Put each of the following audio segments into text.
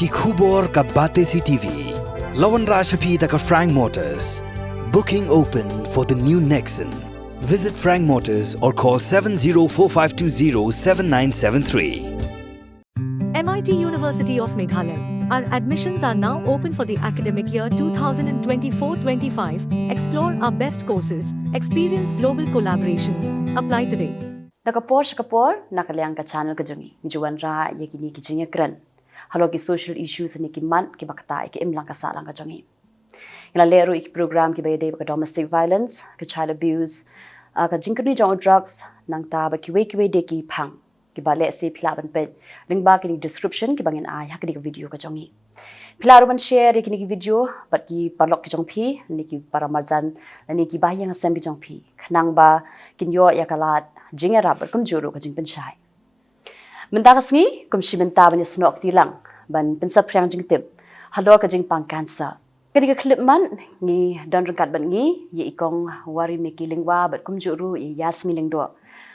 ki khubor ka bate si TV. Lawan Rashapi taka Frank Motors. Booking open for the new Nexon. Visit Frank Motors or call 7045207973. MIT University of Meghalaya. Our admissions are now open for the academic year 2024-25. Explore our best courses. Experience global collaborations. Apply today. Nakapor nakaliang ka channel ka jungi. Juwan ra yakini ki Jingïakren. Halor ki social issues ni ki man ki bakta ki imlang ka salang ka jungi. Ila lero ik program ki bayade ka domestic violence, ka child abuse, ka jingkuni jong drugs nang ta ba ki we de ki pang. Ki ba le se pilaban pe link ba ki description ki bangin ay hakini ka video ka jungi. Pilaro man share ki ni video bat ki parlok ki jong pi ni ki para marjan ni ki ba yang asem ki jong pi. Khnang ba kinyo ya kalat Jingiaid kum juru ka Jingpang shai. Mendakas ngi kum shi menta ban snok tilang ban pensap priang jingtip Halor ka Jingpang cancer. Kani ka clip man ngi don rangkat ban ngi ye ikong wari meki lingwa bat kum juru ye yasmi lingdo.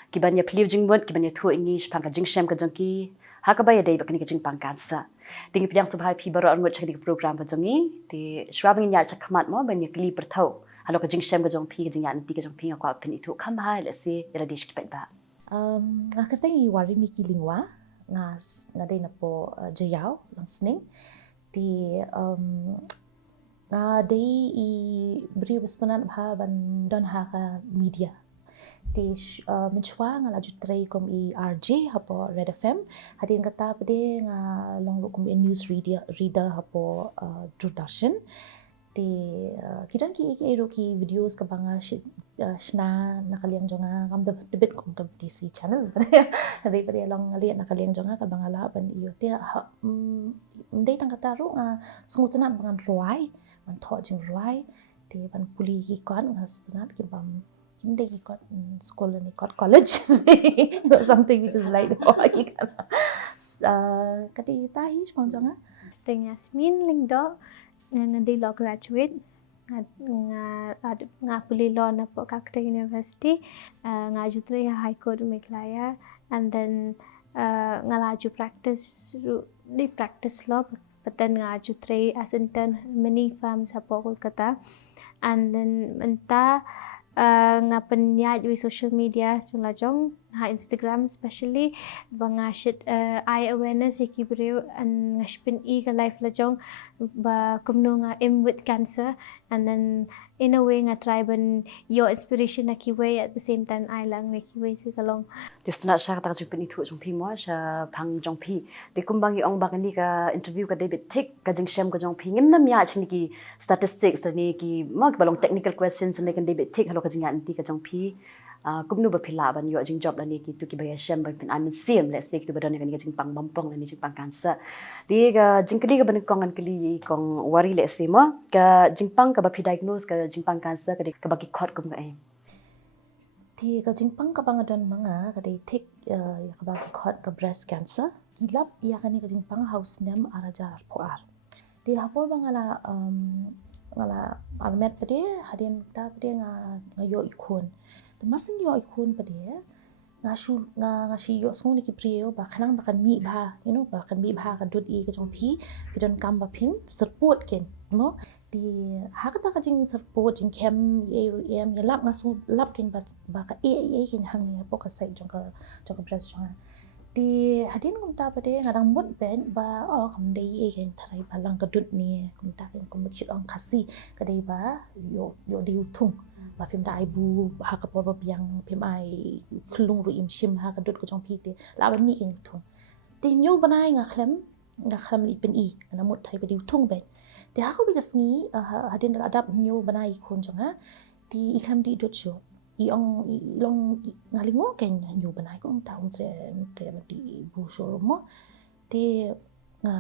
Ki ban ya pliu jingmut ki ban ya thu ngi shpang ka jingshem ka jongki ha ka ba ya dei ba kani ka Jingpang cancer. Tingi piang subhai pi baro anwat chani ka program ba jongi ti shwabing nya chakmat mo ban ya kli perthau. Halor ka jingshem ka jong pi ka jingyan ti ka jong pi ka pin itu kham hai la se ila dish ki ba. Nga kata i wari miki lingwa nga day na po jayaw lang sning ti nga day i bri bastunan ba ban don ha ka media ti menchwa nga laju tray kom i RJ hapo Red FM hadin kata pede nga long kom i news reader hapo Doordarshan ti kidan ki ki videos ka banga shna nakaliang jonga kam debit kong TC channel hari pada long lihat nakaliang jonga ka banga laban iyo ti ndai tang kata ru nga sungutunan bangan ruai man tho jing ruai ti ban puli ki kon nga sunat ki bam hindi ki kon school ni college something which is like ki kana kati tahi spong jonga Teng Yasmin lingdo nanti law graduate nga puli law na po Kakta University nga jutre High Court Meghalaya and then nga laju practice law but then nga jutre as intern many firms hapo Kolkata and then menta nga penyat with social media jong ha Instagram especially banga shit eye awareness ki breu and ngashpin e ka life la jong ba kumno nga with cancer and then in a way nga try ban your inspiration na ki way at the same time I lang na ki way si kalong Tisna sha ta Jingpang itu jong pi mo sha phang jong pi ti kumbang ong ba ni ka interview ka David Thick ka jingshem ka jong pi ngim nam ya chni ki statistics ni ki mo balong technical questions ni kan David Thick halo ka jingyan ti ka jong pi kumnu ba phila ban yo jing job la ni ki tu ki ba ya shem ba pin I'm same let's say ki ba don ni ka Jingpang bampong ni Jingpang cancer ti ka jingkli ka ban kong an kli kong wari let's say mo ka Jingpang ka ba phi diagnose ka Jingpang cancer ka ba ki khot kum ka Thì ka Jingpang ka bang adon mga ka day take ka bagi khot ka breast cancer hilap ya kani ka Jingpang house name arajar poar ti hapol bang ngala armet pade hadin ta pade nga yo ikon the masin yo ikon pade nga shi yo sung ni ki priyo ba khanang ba kan mi bha ba kan mi bha ka dut i ka jong pi pidon kam ba phin support ken mo ti hakata ka jing support jing kem em ya lap nga su lap ken ba ka ken hang ni po ka sai jong ka breast jong ti hadin kum ta pade ngarang mut ben ba kam dei ken tharai ba lang ka dut ni kum ta ken kum chit ong khasi ka dei ba yo di thung ba phim dai bu ha ka por ba piang phim ai klung ru im shim ha ka dut ko jong pi ti la ba mi ken thung ti nyu banai nga khlem li pen i na mut thai ba di thung ben ti ha ko bi kasngi hadin adap nyu banai khon jong ha ti iklam di dot show i ong long ngalingo ken nyu banai ko ta tre ma di bu show mo ti nga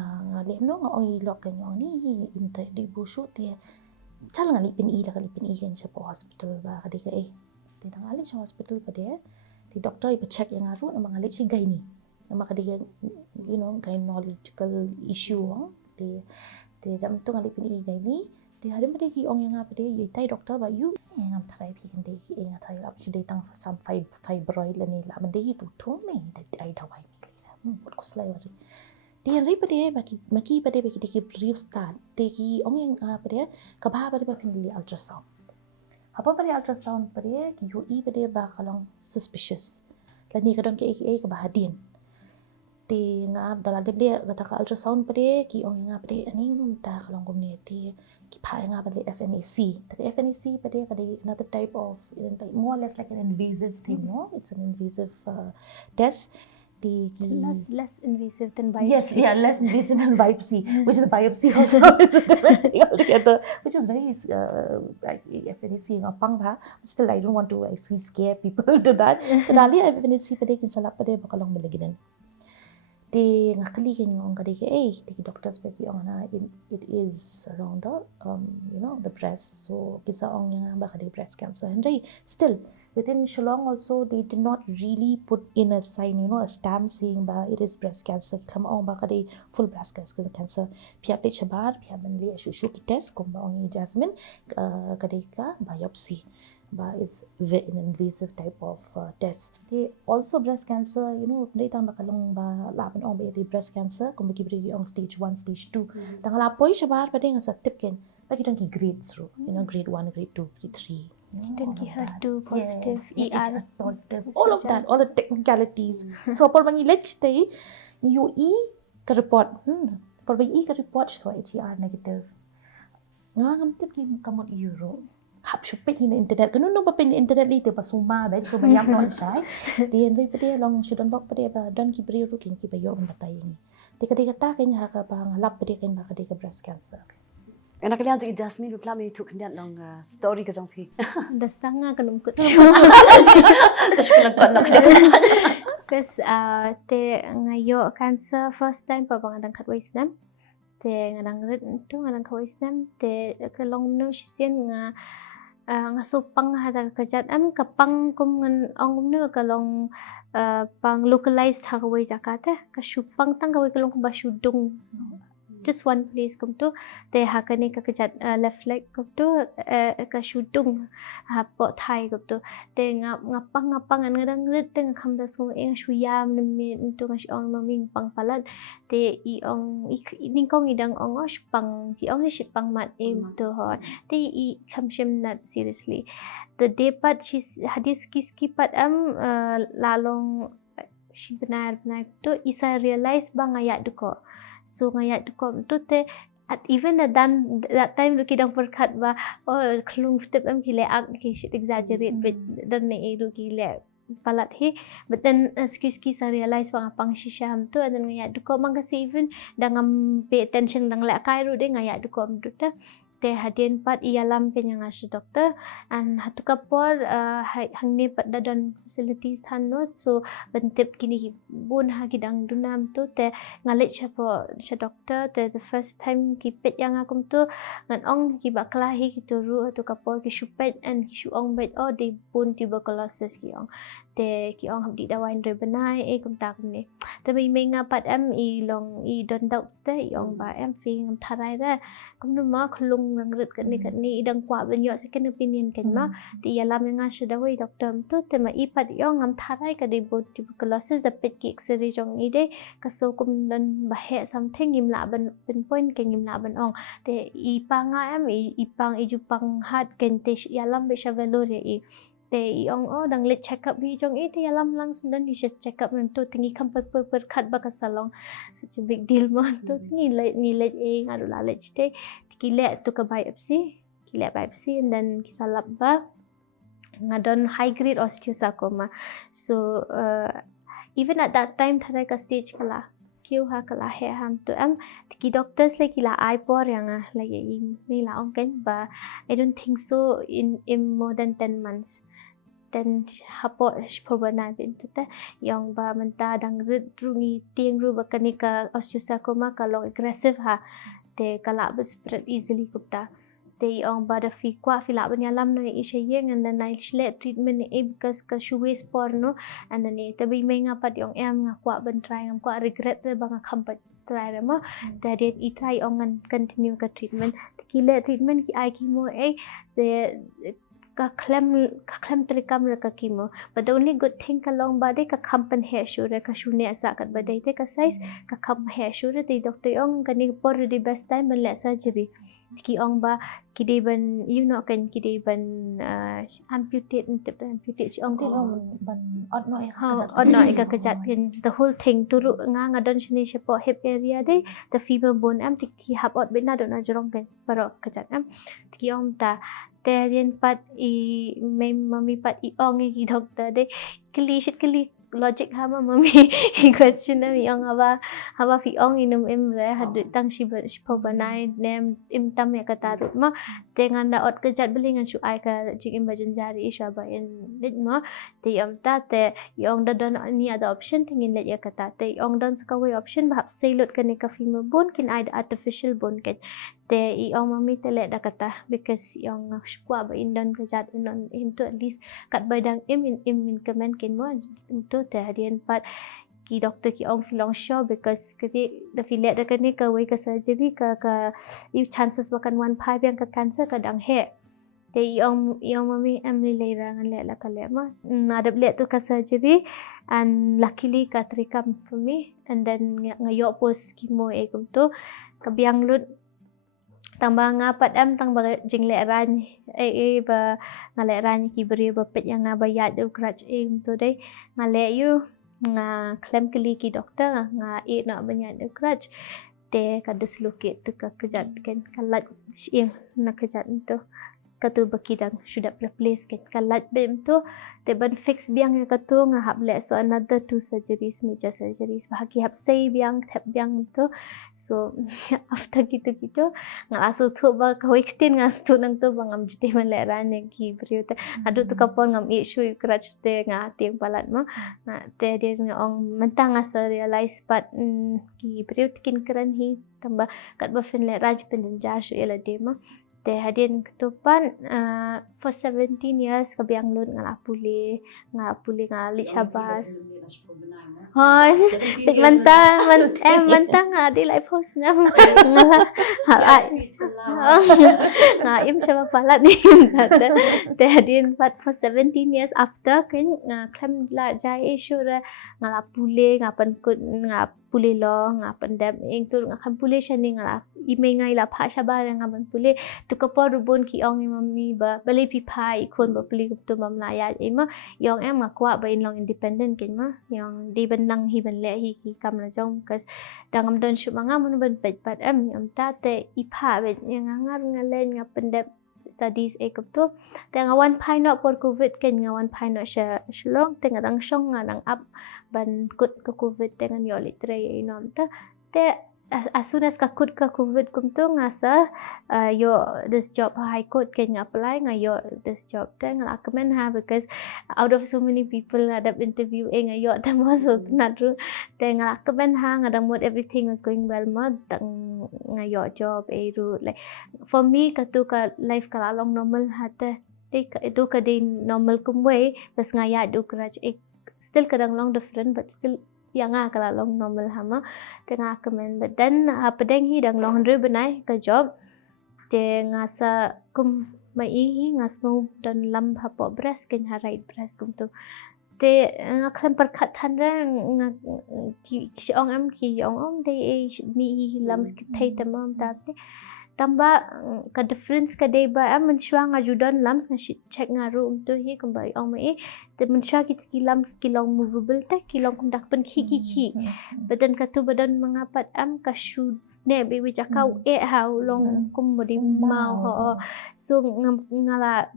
lem no nga ong i lok ken ong ni im tre di bu show ti chal nga li pen i ken sa po hospital ba ka di ka ti dang ali sa hospital pa de ti doctor i pa check yang aru na mga li si gay ni na makadiga gynecological issue ti dam tu ngali pin i gay ni ti hadim pade ki ong yang pade yu tai doctor ba yu ngam thai pi kan de ki nga thai up chude tang sam fibroid la ni la man de tu thong me ai dawai mi mut ko slai wa Dia ri pada maki pada bagi brief start. Teki ong yang pada kabah pada pendili ultrasound. Apa pada ultrasound pada ki UI pada bakalong suspicious. Lani kadang ke kabah hadin. Ti ngap dalam dia kata ka ultrasound pada ki ong ngap pada ani ta kalong komne ti ki pa ngap pada FNAC. Tapi FNAC pada another type of more or less like an invasive thing, no? It's an invasive test. Less invasive than biopsy. Yes, less invasive than biopsy, which is biopsy also is a different thing altogether, which is very FNAC pang ba. Still, I don't want to actually scare people to that. But ali FNAC pada kin salap pada bakalong balaginan. They ngakali kan yung kadi ke the doctors bagi ong na it is around the the breast, so kisa ong yang bakadi breast cancer and still within Shillong also they did not really put in a sign, a stamp saying ba it is breast cancer. Kama ong bakadi full breast cancer. Pihak le chabar pihak benli shushu ki test kung ba ong Jasmine kadi ka biopsy. But it's an invasive type of test. They also breast cancer, they tang bakalong ba laban ong ba breast cancer kung bagi beri ong stage 1, stage 2. Tang lapoy shabar pa ding sa tip ken. Bagi tang ki grades through, grade 1, grade 2, grade 3. Don't give her two positive, ER positive, all of that, all the technicalities. So por bangi lech tay you ka report. Por bangi ka report so HER negative. Nga ngamtip ki kamot euro. Hap syupit hina internet. Kanu no pa pin internet li te pasuma ba so banyak no sai. Di endri pede long sudan bok pede ba don ki bri ru kin ki ba yo batay ni. Ti kata kanya ka ba ngalap pede kan ba ka breast cancer. Anak kalian jadi Jasmine bukla me itu kendian long story ke jong pi. Dastanga kanum kut. Terus pelakon nak Because te ngayo cancer first time pa bang adang kat Wisdom. Te ngadang red tu ngadang kat Wisdom te kelong no sisen ngasupang hada kejat kapang kum ngan ong no kalong pang localized hawai Jakarta kasupang tang kawai kalong basudung. Just one place kum tu te hakani ka kejat left leg kum tu ka shudung po thai kum tu te ngapang ngadang rit te ngam da so eng shuyam ne tu ngas ong maming pang palat te I ong ning kong idang ong os pang ki ong shi pang mat em tu hot te I kham shem nat seriously the day pat she's hadis kiski pat lalong shi benar tu isa realize bang ayat duko. So ngayat kom tu te at even that time lu kidang perkat ba klung step kile ak ki exaggerate bit dan ne ru kile palat he but then ski sa realize pang shisham tu dan ngayat kom mang kasi even dangam pay attention dang la kai ru de ngayat kom tu ta te hadin pat ialam penyang as doktor and hatu kapor hangni pat dadan facilities hanot so bentip kini bun ha gidang dunam tu te ngalit cha doktor te the first time kipet yang akum tu ngan ong ki baklahi ki turu hatu kapor ki shupet and ki shuong bet de bun tuberculosis ki ong te ki ong habdi dawain re benai kum tak ni te mai menga pat long I don doubts te ong ba fing tharai ra kum no ma khulung nang rit kat ni idang kwa benyo second opinion kan ma ti yalam nga shadawai doctor tu te ma ipat yong am tharai ka de tuberculosis da pet ki x-ray jong ide ka so kum dan bahe something imla ban pinpoint kan imla ban ong te ipanga ipang ijupang hat kan te yalam be shavelore te ong dang let check up bi jong ite yalam lang sundan ni check up nan tu tingi kam per khat ba ka salong such a big deal mo tu ni let ngadu la let te kile tu ka biopsy and then kisalap ba ngadon high grade osteosarcoma so even at that time tharai ka stage kala kyu ha kala he ham tu ki doctors like kila I por yang like me la ong kan ba I don't think so in more than 10 months then hapo probana bin tu ta yang ba menta dang rungi tiang ru ba kanika osteosarcoma kalau aggressive ha te kala ba spread easily kupta te ong ba da fi kwa fi la ban yalam na isha yeng and then I slet treatment ni because ka shuwes porno and then te bi mai nga pat yong nga kwa ban try ngam kwa regret te ba nga khampat try rama that it I try ong continue ka treatment te kile treatment ki ai chemo the ka klem terikam reka kimo. But the only good thing ka long bade ka kampan hair sure ka shune asa kat badai te ka size ka kam hair sure te doctor ong kani por the best time ban let surgery. Ki ong ba kide ban kan kide ban amputate si ong Ti ko. long ban ot no Ka kajat kan the whole thing turu nga don shine shepo hip area de the femur bone am ki hap ot bina don na jorong kan paro kajat am ki ong ta Terian pat mami pat ong ki doctor de kli logic hama mami question na ong haba fi ong inum re hadu tang shi banai nem tam ya kata tu ma dengan da ot kejat belingan shu ai ka jing bajan jari isha ba in lit ma te ta te ong da don ni ada option tingin let ya kata te ong don sakaway option bahap sailot ka ni ka femur bone kin ai artificial bone ket te ong mami te let da kata because ong kwa ba in don kejat into at least kat badang in comment kin mo into te hadian pat ki doctor ki ong filong show because kati the filet da kani ka way ka surgery ka you chances bakan 1/5 yang ka cancer kadang he te ong mami amli leira ngan la kale ma adap let tu ka surgery and luckily ka trikam for me and then ngayo pos kimo kum tu kabiang lut tambah ngapat tang ba Jingïakren ba Jingïakren ki beri ba pet yang ngabayat du krach tu dai ngale you nga klem keli ki doktor nga nak banyak de krach te kada selukit tu ka kejat kan kalat yang nak kejat tu katu bakidang sudah replace kan kalat bem tu te ban fix biang yang katu nga hap le so another 2 surgeries major surgeries bahagi hap say biang tap biang tu so after gitu nga asu tu ba ka wiktin nga stu nang tu bang am jite man le ran ki brio te adu tu kapon ngam issue krach te nga tiang palat ma na te dia nga ong mentang asa realize pat ki brio kin kran hi tambah kat ba fin le raj penjar shu ela de ma te hadin ketupan for 17 years kabiang lun nga puli nga li sabar Hoy, mentang nga di lai post na nga im siya palat ni te hadin but for 17 years after kan kam la jai issue nga puli nga pankut nga puli lo nga pandam ing tu nga puli siya ni nga ime nga ila pa siya ba nga puli tu kapor rubon ki ong mami ba bali pipai kon ba puli tu mamlaya ima yong em nga kwa ba in long independent kin ma yong di ban lang hi ban le hi ki kam na jong kas dangam don shu manga mun ban pet pat am yom ta te ipa bet yang ngar ngalen nga pendep studies ekap tu te nga one pai no por covid ken nga one pai no sha shlong te nga dang shong nga dang up ban kut ka covid te nga yo litre inom ta te as soon as ka kut ka covid kum tu nga sa yo this job high court ken nga apply nga yo this job te nga recommend ha because out of so many people ada interview nga yo ta mo so natru te nga recommend ha nga dang everything was going well ma tang nga yo job ru like for me ka tu ka life ka long normal ha te itu ka din normal kum way bas nga ya du krach still kadang long different but still yang kala long normal hama tengah comment but then padang hi dang long re banai ka job te ngasa kum mai hi ngasmo dan lam hapo breast ken ha right breast kum tu te ngakhan perkat thandra ki ong am ki ong de ni lam thai tamam ta te tambah ka difference ka day ba am menshwa nga judan lams nga check nga room tu hi kumbai ong mai te menshwa ki lams kilong movable ta kilong kum dak pen ki badan ka tu badan mangapat am ka shoot ne baby jakau how long kum body mau ho so ngala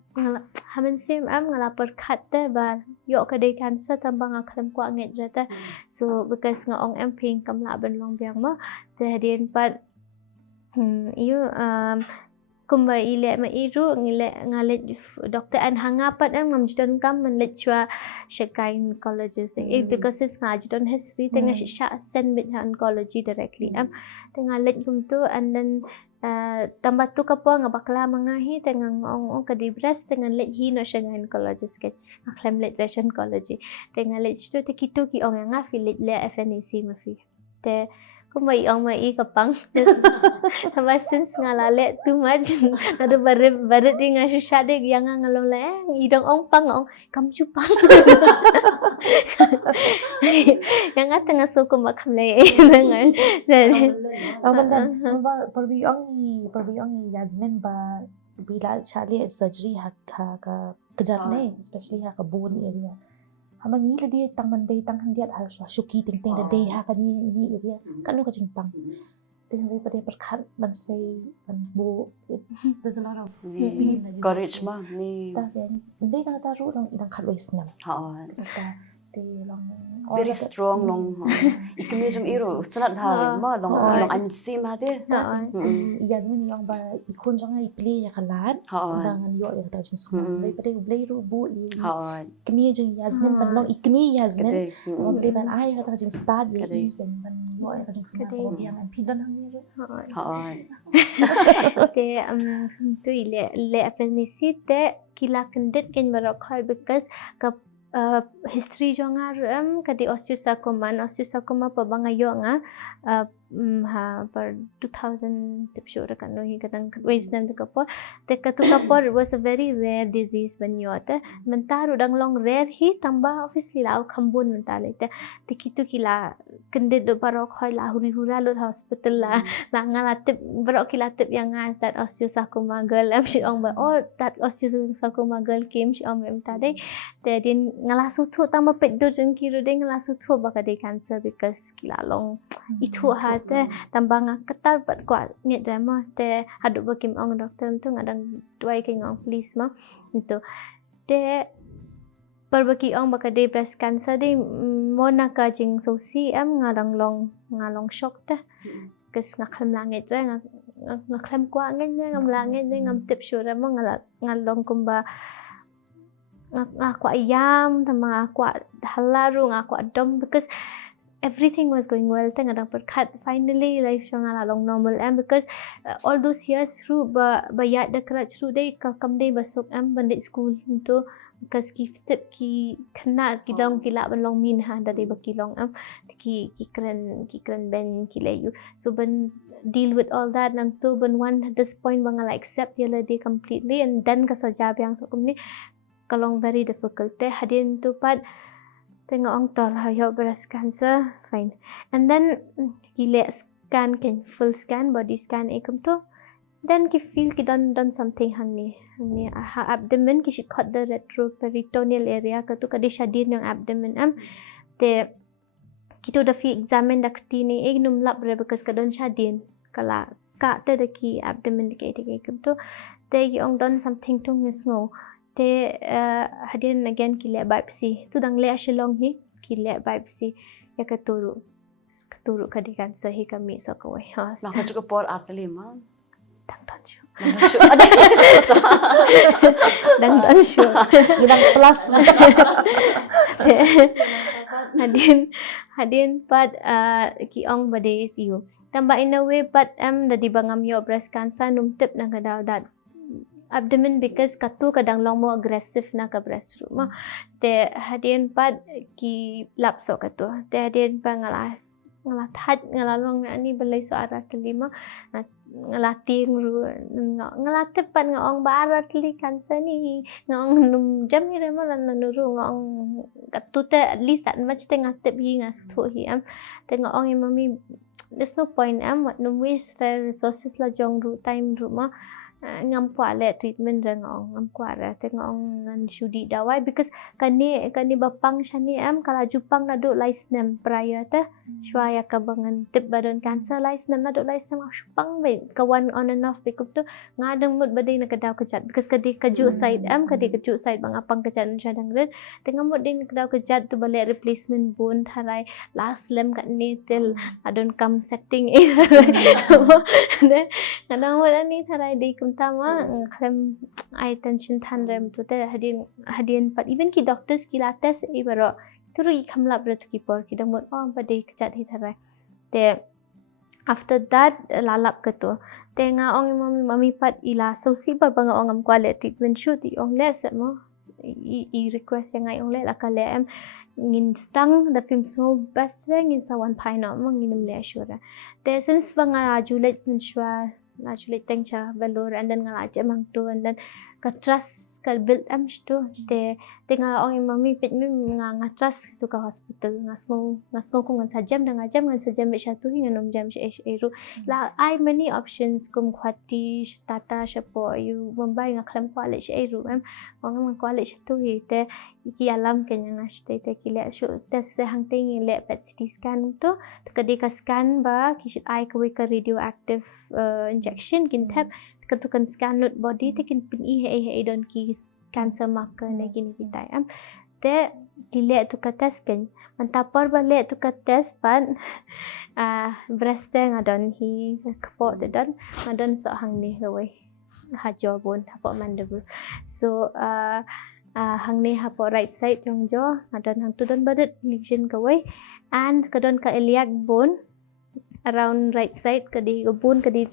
hamen sim am ngala perkat ta ba yo ka day cancer tambah nga klam kwa nget jata so because nga ong am ping kam la ban long biang ma te hadin pat kumba ile ma iru ngile ngalet doktor an hangapat ang mamjdan kam manlet chwa gynecologist because it's ngajdan history tenga sha send with oncology directly tenga let kum tu and then tambah tu kapo nga bakla mangahi tenga ngong ka di breast tenga let hi no sha gynecologist ke aklam let oncology tenga let tu te kitu ki ong nga filet le FNAC ma fi te ko mai ong mai kapang sama since ngalale too much nado barit di nga syade yang ngalong le idong ong pang ong kam chupang yang tengah suku makam le dengan perbi ongi Yasmin ba bila chali surgery ha ka kejat ne especially ha ka bone area hama ngi le dia tang mandai tang handiat ha shuki ting ting le dei ha ka ni area kan nu ka Jingpang ting le pada perkat man say man bo there's a lot of courage ma ni ta gen ndai na ta ru dong idang khat wais nam ha ta te long very strong long ikmi jum iro sanat ha ma long an sim ha de Yasmin yang ba ikon janga iple ya kalat bangan yo ya ta jing suma le pada blai ru bu i kemi jing Yasmin ban long ikmi Yasmin le ban ai ka ta jing start ye i kan ban yo ya ta jing suma ko yang an pidon hang ni ru te tu le apnisi te kila kendet ken barok khai because ka history jonga kadi osteosarcoma pabangayo nga per 2000 tipsyo kan no hi kadang ways nam kapor te kapor it was a very rare disease banyote mentar udang long rare hi tamba obviously lau khambun mentale te kitu kila kende do barok khoi la huri hura lo hospital la ngalatip barok kilatip yang as that osteosarcoma girl am shi ong ba that osteosarcoma girl came shi ong mentade te din ngalasu thu tamba pet do jeng kiru de ngalasu thu bakade cancer because kila long itu te tambang ketal pat kuat ni demo te hadu bakim ong doktor tu ngadang tuai ke ngong please ma itu te perbaki ong bakade breast cancer de mona ka jing sosi am ngalong shock ta kes ngaklam langit re ngaklam kwa ngeng ngam langit de ngam tip syura mo ngalong kumba ngakwa yam tama ngakwa halaru ngakwa dom because everything was going well teng adang perkat finally life shanga long normal and because all those years through bayat de krat through day kam day basuk am bandit school to because ki kena ki long kila ban long min ha dari bakilong am ki kren ben kilayu so ban deal with all that nang to ban one at this point bangala accept yala day completely and then kasajab yang so kumni kalong very difficult te hadin tu pat tengok ong tol hayo breast cancer fine and then gile scan can full scan body scan ekum to then ki feel ki done something hangni abdomen ki should cut the retroperitoneal area ka tu kadi shadin yang abdomen am te kitu da fi examine da ktini egnum lab re because kadon shadin kala ka te da ki abdomen ke ekum to te gi ong done something to ngisngo te hadin again kile biopsy tu dang le asilong hi kile biopsy ya katuru kadi cancer hi kami so ko has na ka por atli ma dang don shu idang plus hadin pat ki ong bade siu tamba in a way pat am da dibangam yo breast cancer numtip na kadaw dat abdomen because katu kadang long mo aggressive na ka breast rumah te hadin pad ki lapso katu te hadin pa ngalathat ngalalong na ni balay so arat lima ngalating ngalatip pan ngaong barat li cancer ni ngaong num jam ni remo lan nuru ngaong katu te at least that much te ngatip hi nga sutho hi am te ngaong mami there's no point am what no waste resources la jong ru time rumah ngam kwa le treatment ra ngong ngam kwa ra te ngong ngan shudi dawai because kani bapang shani am kala jupang na do license prior ta shwaya ka bangan tip badon cancer license na do license shupang be kawan on and off bikup tu ngadang mut badai na kadaw kejat because kadi kaju side am kadi kaju side bang apang kejat sya dangret te ngamut din kadaw kejat tu bale replacement bone tharai last lem kat ni tel adon kam setting kadang mut ani tharai di tama klem ai tension than rem tu te hadin pat even ki doctors ki lates i baro turu i khamlap ret ki por ki dang mot bade kejat hi tharai te after that lalap ketu te nga ong mami pat ila so si par bang ong am kwale treatment shoot i ong les mo i request yang ai ong le la kale am ngin stang the film so best ngin sawan paina mo ngin mle ashura te since banga julet menshwa na julet tengcha valor and then ngala che mang to and then ka trust ka build am sto te nga ong mami pit mi nga trust to ka hospital ngasngong kung ngan sajam ngan sajam be satu hinga nom jam she eru la I many options kum khwati tata shapo you mumbai nga klam kwale she eru am ong kwale satu hi te iki alam kenya ngashte te kile shu test te hang ting le pet CT scan to kadi ka scan ba ki ai ka we ka radioactive injection kin thap katukan scan lot body te kin pin he don ki cancer marker ne kin kita am te kile tu ka test kan mantapar ba le tu ka test pan breast te ngadon hi kapo de don ngadon so hang ni gawai ha jawbon hapo mandible so hang ni hapo right side yung jaw ngadon hang tudon badet lesion gawai and kadon ka iliac bone around right side kadi bone kadi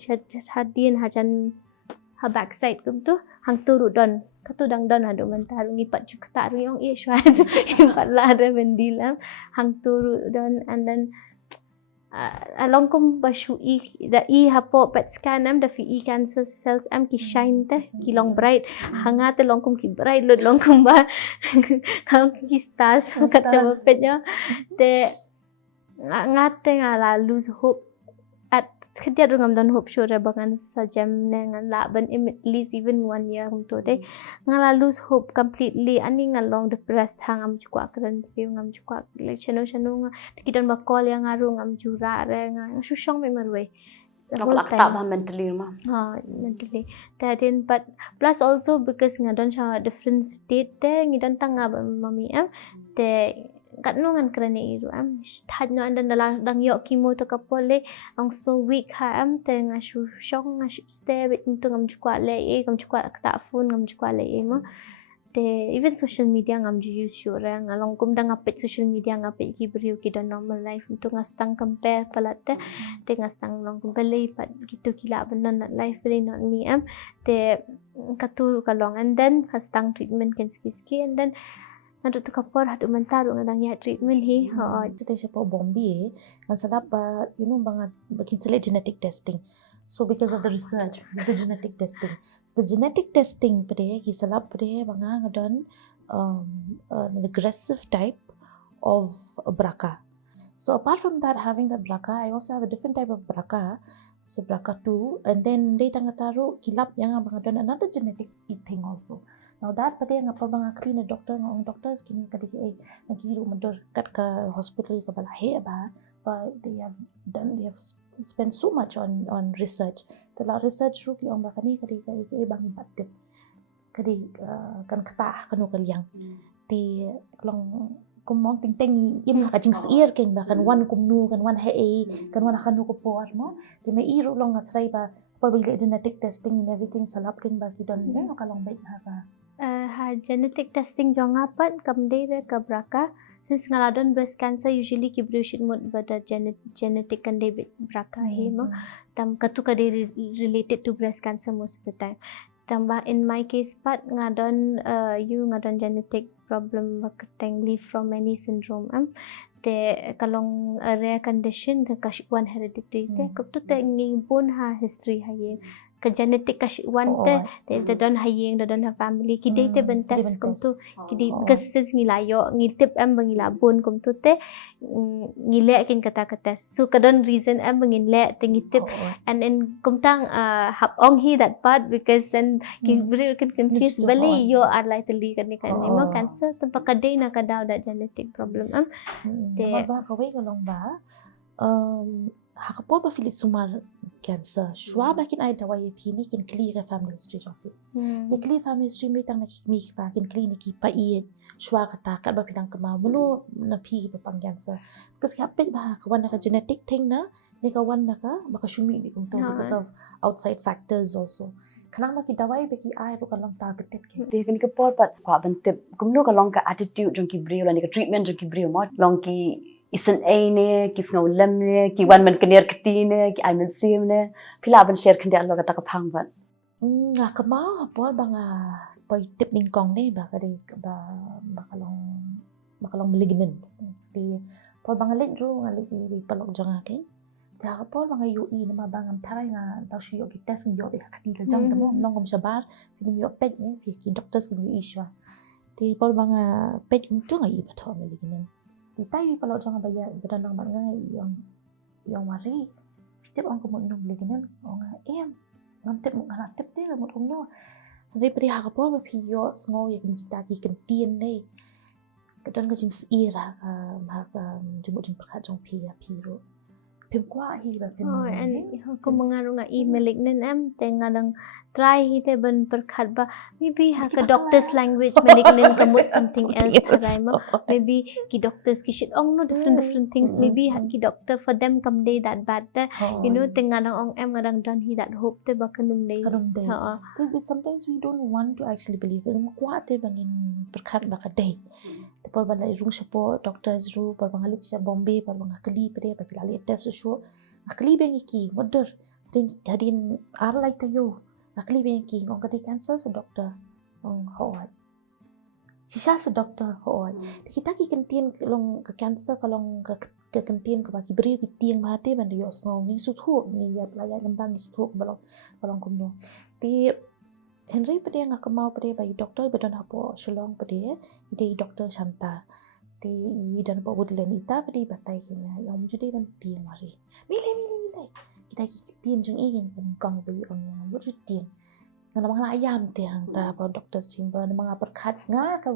hadin hajan ha back side kum tu hang turu don katudang don ado mentar ngipat juga tak riong shwa impat la ada mendilam hang turu don and then along kum bashu da hapo pet scan am da fi cancer cells am ki shine te ki long bright hanga te long kum ki bright lot long kum ba hang ki stars kata petnya te ngate ngala lose hope at kedia dungam dan hope sure bangan sajam ne ngala ban at least even 1 year untuk de ngala lose hope completely ani ngalong depressed hang am jukwa kren film ngam jukwa le chano kidan ba call yang aru ngam jura re nga sushong me marwe Nak tak bah mentally mah. Mentally. Then but plus also because ngadon sa different state te ngidan tanga mami am te kat nungan kerana iru am had no andan dang yok kimo to kapole ang so weak ha am te nga shu shong nga stay bit into ngam jukwa le ngam jukwa ta phone ngam jukwa le mo te even social media ngam ju use sure ngalong kum dang apit social media ngapit ki beriu ki dan normal life untuk ngastang compare palat te ngastang long kum beli pat gitu kila benan that life really not me am te katul kalong and then ngastang treatment kan ski and then nanti tu kapor hadu mentar ngadang ya treatment hi Kita siapa Bombay ngan salap bangat bikin select genetic testing. So because of the research, the genetic testing. So the genetic testing pada ki salap pada banga ngadon an aggressive type of BRCA. So apart from that having the BRCA, I also have a different type of BRCA. So BRCA2 and then they tangataru kilap yang ngadon another genetic thing also. Now that pada yang apa bang clean doctor ngong doctors kini kadi nagiru medor kat ka hospital ka bala he ba but they have spent so much on research the research ru ki ong ba kani kadi bang ibat kadi kan kata kanu kaliang ti long kumong ting im ka jing seer king ba kan wan kumnu kan wan he kan wan kanu ko por mo ti mai iru long ngatrai ba probably genetic testing and everything salap kin ba ki don no kalong baik ha genetic testing jong apat kamde re ka BRCA since ngaladon breast cancer usually ki brushit mod bada genetic kan de BRCA he mo tam katu ka de related to breast cancer most of the time tambah in my case pat ngadon ngadon genetic problem bakateng live from any syndrome te kalong rare condition the one hereditary te kaptu te ngibon ha history ha ye ka genetic one te don hayeng don ha family kidai te bentas kum tu kidai because since ngilayo ngitip am bangilabon kum tu te ngile kin kata so kadon reason am bangile te ngitip and in kumtang hap ong hi that part because then ki can confuse bali you are likely kan mo cancer tempat kadai na kadaw that genetic problem te ba kawai kalong ba hakapo ba filit sumar cancer shwa bakin ay dawai pini kin clear family history jofi ni clear family history mi tang nakikmi pa kin clinic pa iet shwa kata kat ba pinang kama mulo na pi pa pang cancer because kapit ba kawan na genetic thing na ni kawan na ka baka shumi ni kung because of outside factors also kanang maki dawai beki ay ro kalong targeted Dia kan ke por pat kwa bentip kumlo ka long ka attitude jong ki brio la ni ka treatment jong ki brio mo long ki isen ne ki sngaw lam ne ki wan man kenir kti ne ki ai man sim ne pila ban share kan dia lo ka ta ka phang ban nga kama por banga poi tip ning kong ne ba ka de ba kalong makalong malignant. Di pol bangalit ru ngalit I palok janga ke. Dia pol bangai UI nama bangam tarai nga tau shu yo test yo be khati la jang tamo long kom sabar film yo pet ni ki doctors ki UI shwa. Di pol banga pet untu ngai patho malignant. Di tai palok janga baya bedan nang mat ngai yang mari. Tip ong ko mo nom malignant ong ngam tip mo ngala tip te la mo ong no. Dari peri ha kapol ba piyo sngo ye kita ki kentien nei. Kadang ka jing ira ma ka jumbo jing perkat jong pi ro. Pim kwa hi ba pim. And ko mengaruh nga malignant te ngadang try hite ban perkhat ba maybe ha ka doctor's language malignant kamut something else tarai mo maybe ki doctors ki shit ong no different things maybe ha ki doctor for them come day that bad you know te ngadang ong ngadang dan hi that hope te ba kanum day sometimes we don't want to actually believe it kwa te bangin perkhat ba ka day te por ba lai rung support doctors ru par bangalik sa Bombay par bangakali pre ba kilali test so akli bengi ki modder tin jadin ar like tayo akli bengi ngong kati cancer sa doctor ong hoat sisa sa doctor hoat kita ki kentien long ka cancer kalong ka kentien ka baki beri ki tiang mate ban yo ngong ni su thu ni ya laya lembang ni su thu balong kumno ti Henry pede nga kamau pede bai doctor bedan hapo shalong pede ide doctor Shanta ti I dan po woodland ita pede batai kenya yang jude ban tiang mari mile kita ki tiang jeng ingin kan kang bai ong yang lu tiang ngana mga ayam tiang ta po doctor chamber mga perkhat nga ka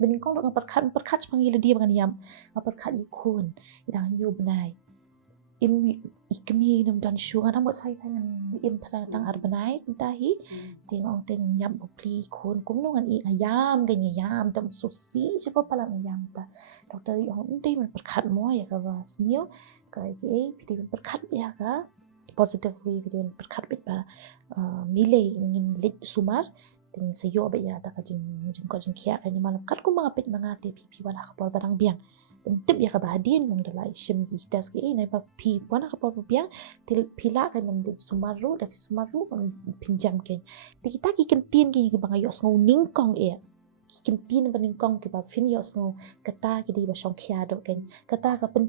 bening kong nga perkhat pangila dia bangan yam nga perkhat ikun idang yu benai ikmi nam dan shu nga namot sai tang im tang arbanai tahi tingong ting yam opli kun kumnongan I ayam ganya yam tam susi siapa pala ayam ta doktor yang ndai man perkhat mo ya ka ba snio ka ke pidi perkhat ya ka positive way video perkhat bit ba mile ngin lit sumar ting sayo ba ya ta ka jing ko jing khia ka ni man kat ko mga pit mga te pi wala ka por barang biang tip ya ka bahadin mong dalai shim ki tas ki nai pa pi wana ka por biang til pila ka man lit sumaru da sumaru on pinjam ken ti kita ki kentien ki banga yo sngo ning kong ki kentien ba ning kong ki ba fin yo sngo kata ki di ba shong khia do ken kata ka pen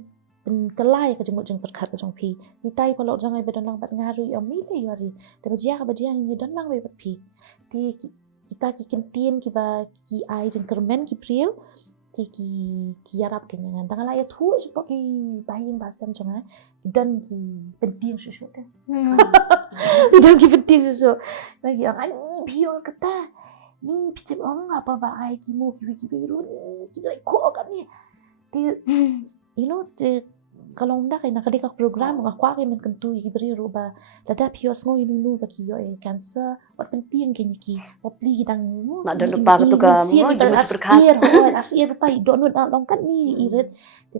kelai ka jenguk jeng perkhat ka jong pi ni tai pa lo jangai ba dan lang bat ngaru yo mi le yo ri da ba jia ni dan lang ba pi ti kita ki kentien ki ba ki ai jeng kermen ki priu ti ki yarap ke ngan tang la ya thu so ki bayin ba sam changa dan ki penting so ta dan ki penting so lagi ang pi yo kata ni pi ong apa ba ai ki mo ki biru ni ki dai ko ka ni ti you know ti kalau ndak ay nakadikak program nga kwa kay man kantu ibri ruba lada pios ngo inunu ba ki yo cancer wat penting kay ki opli dang nak dan lupa tu ka mo jumut perkhat asir pa do no long kan ni irit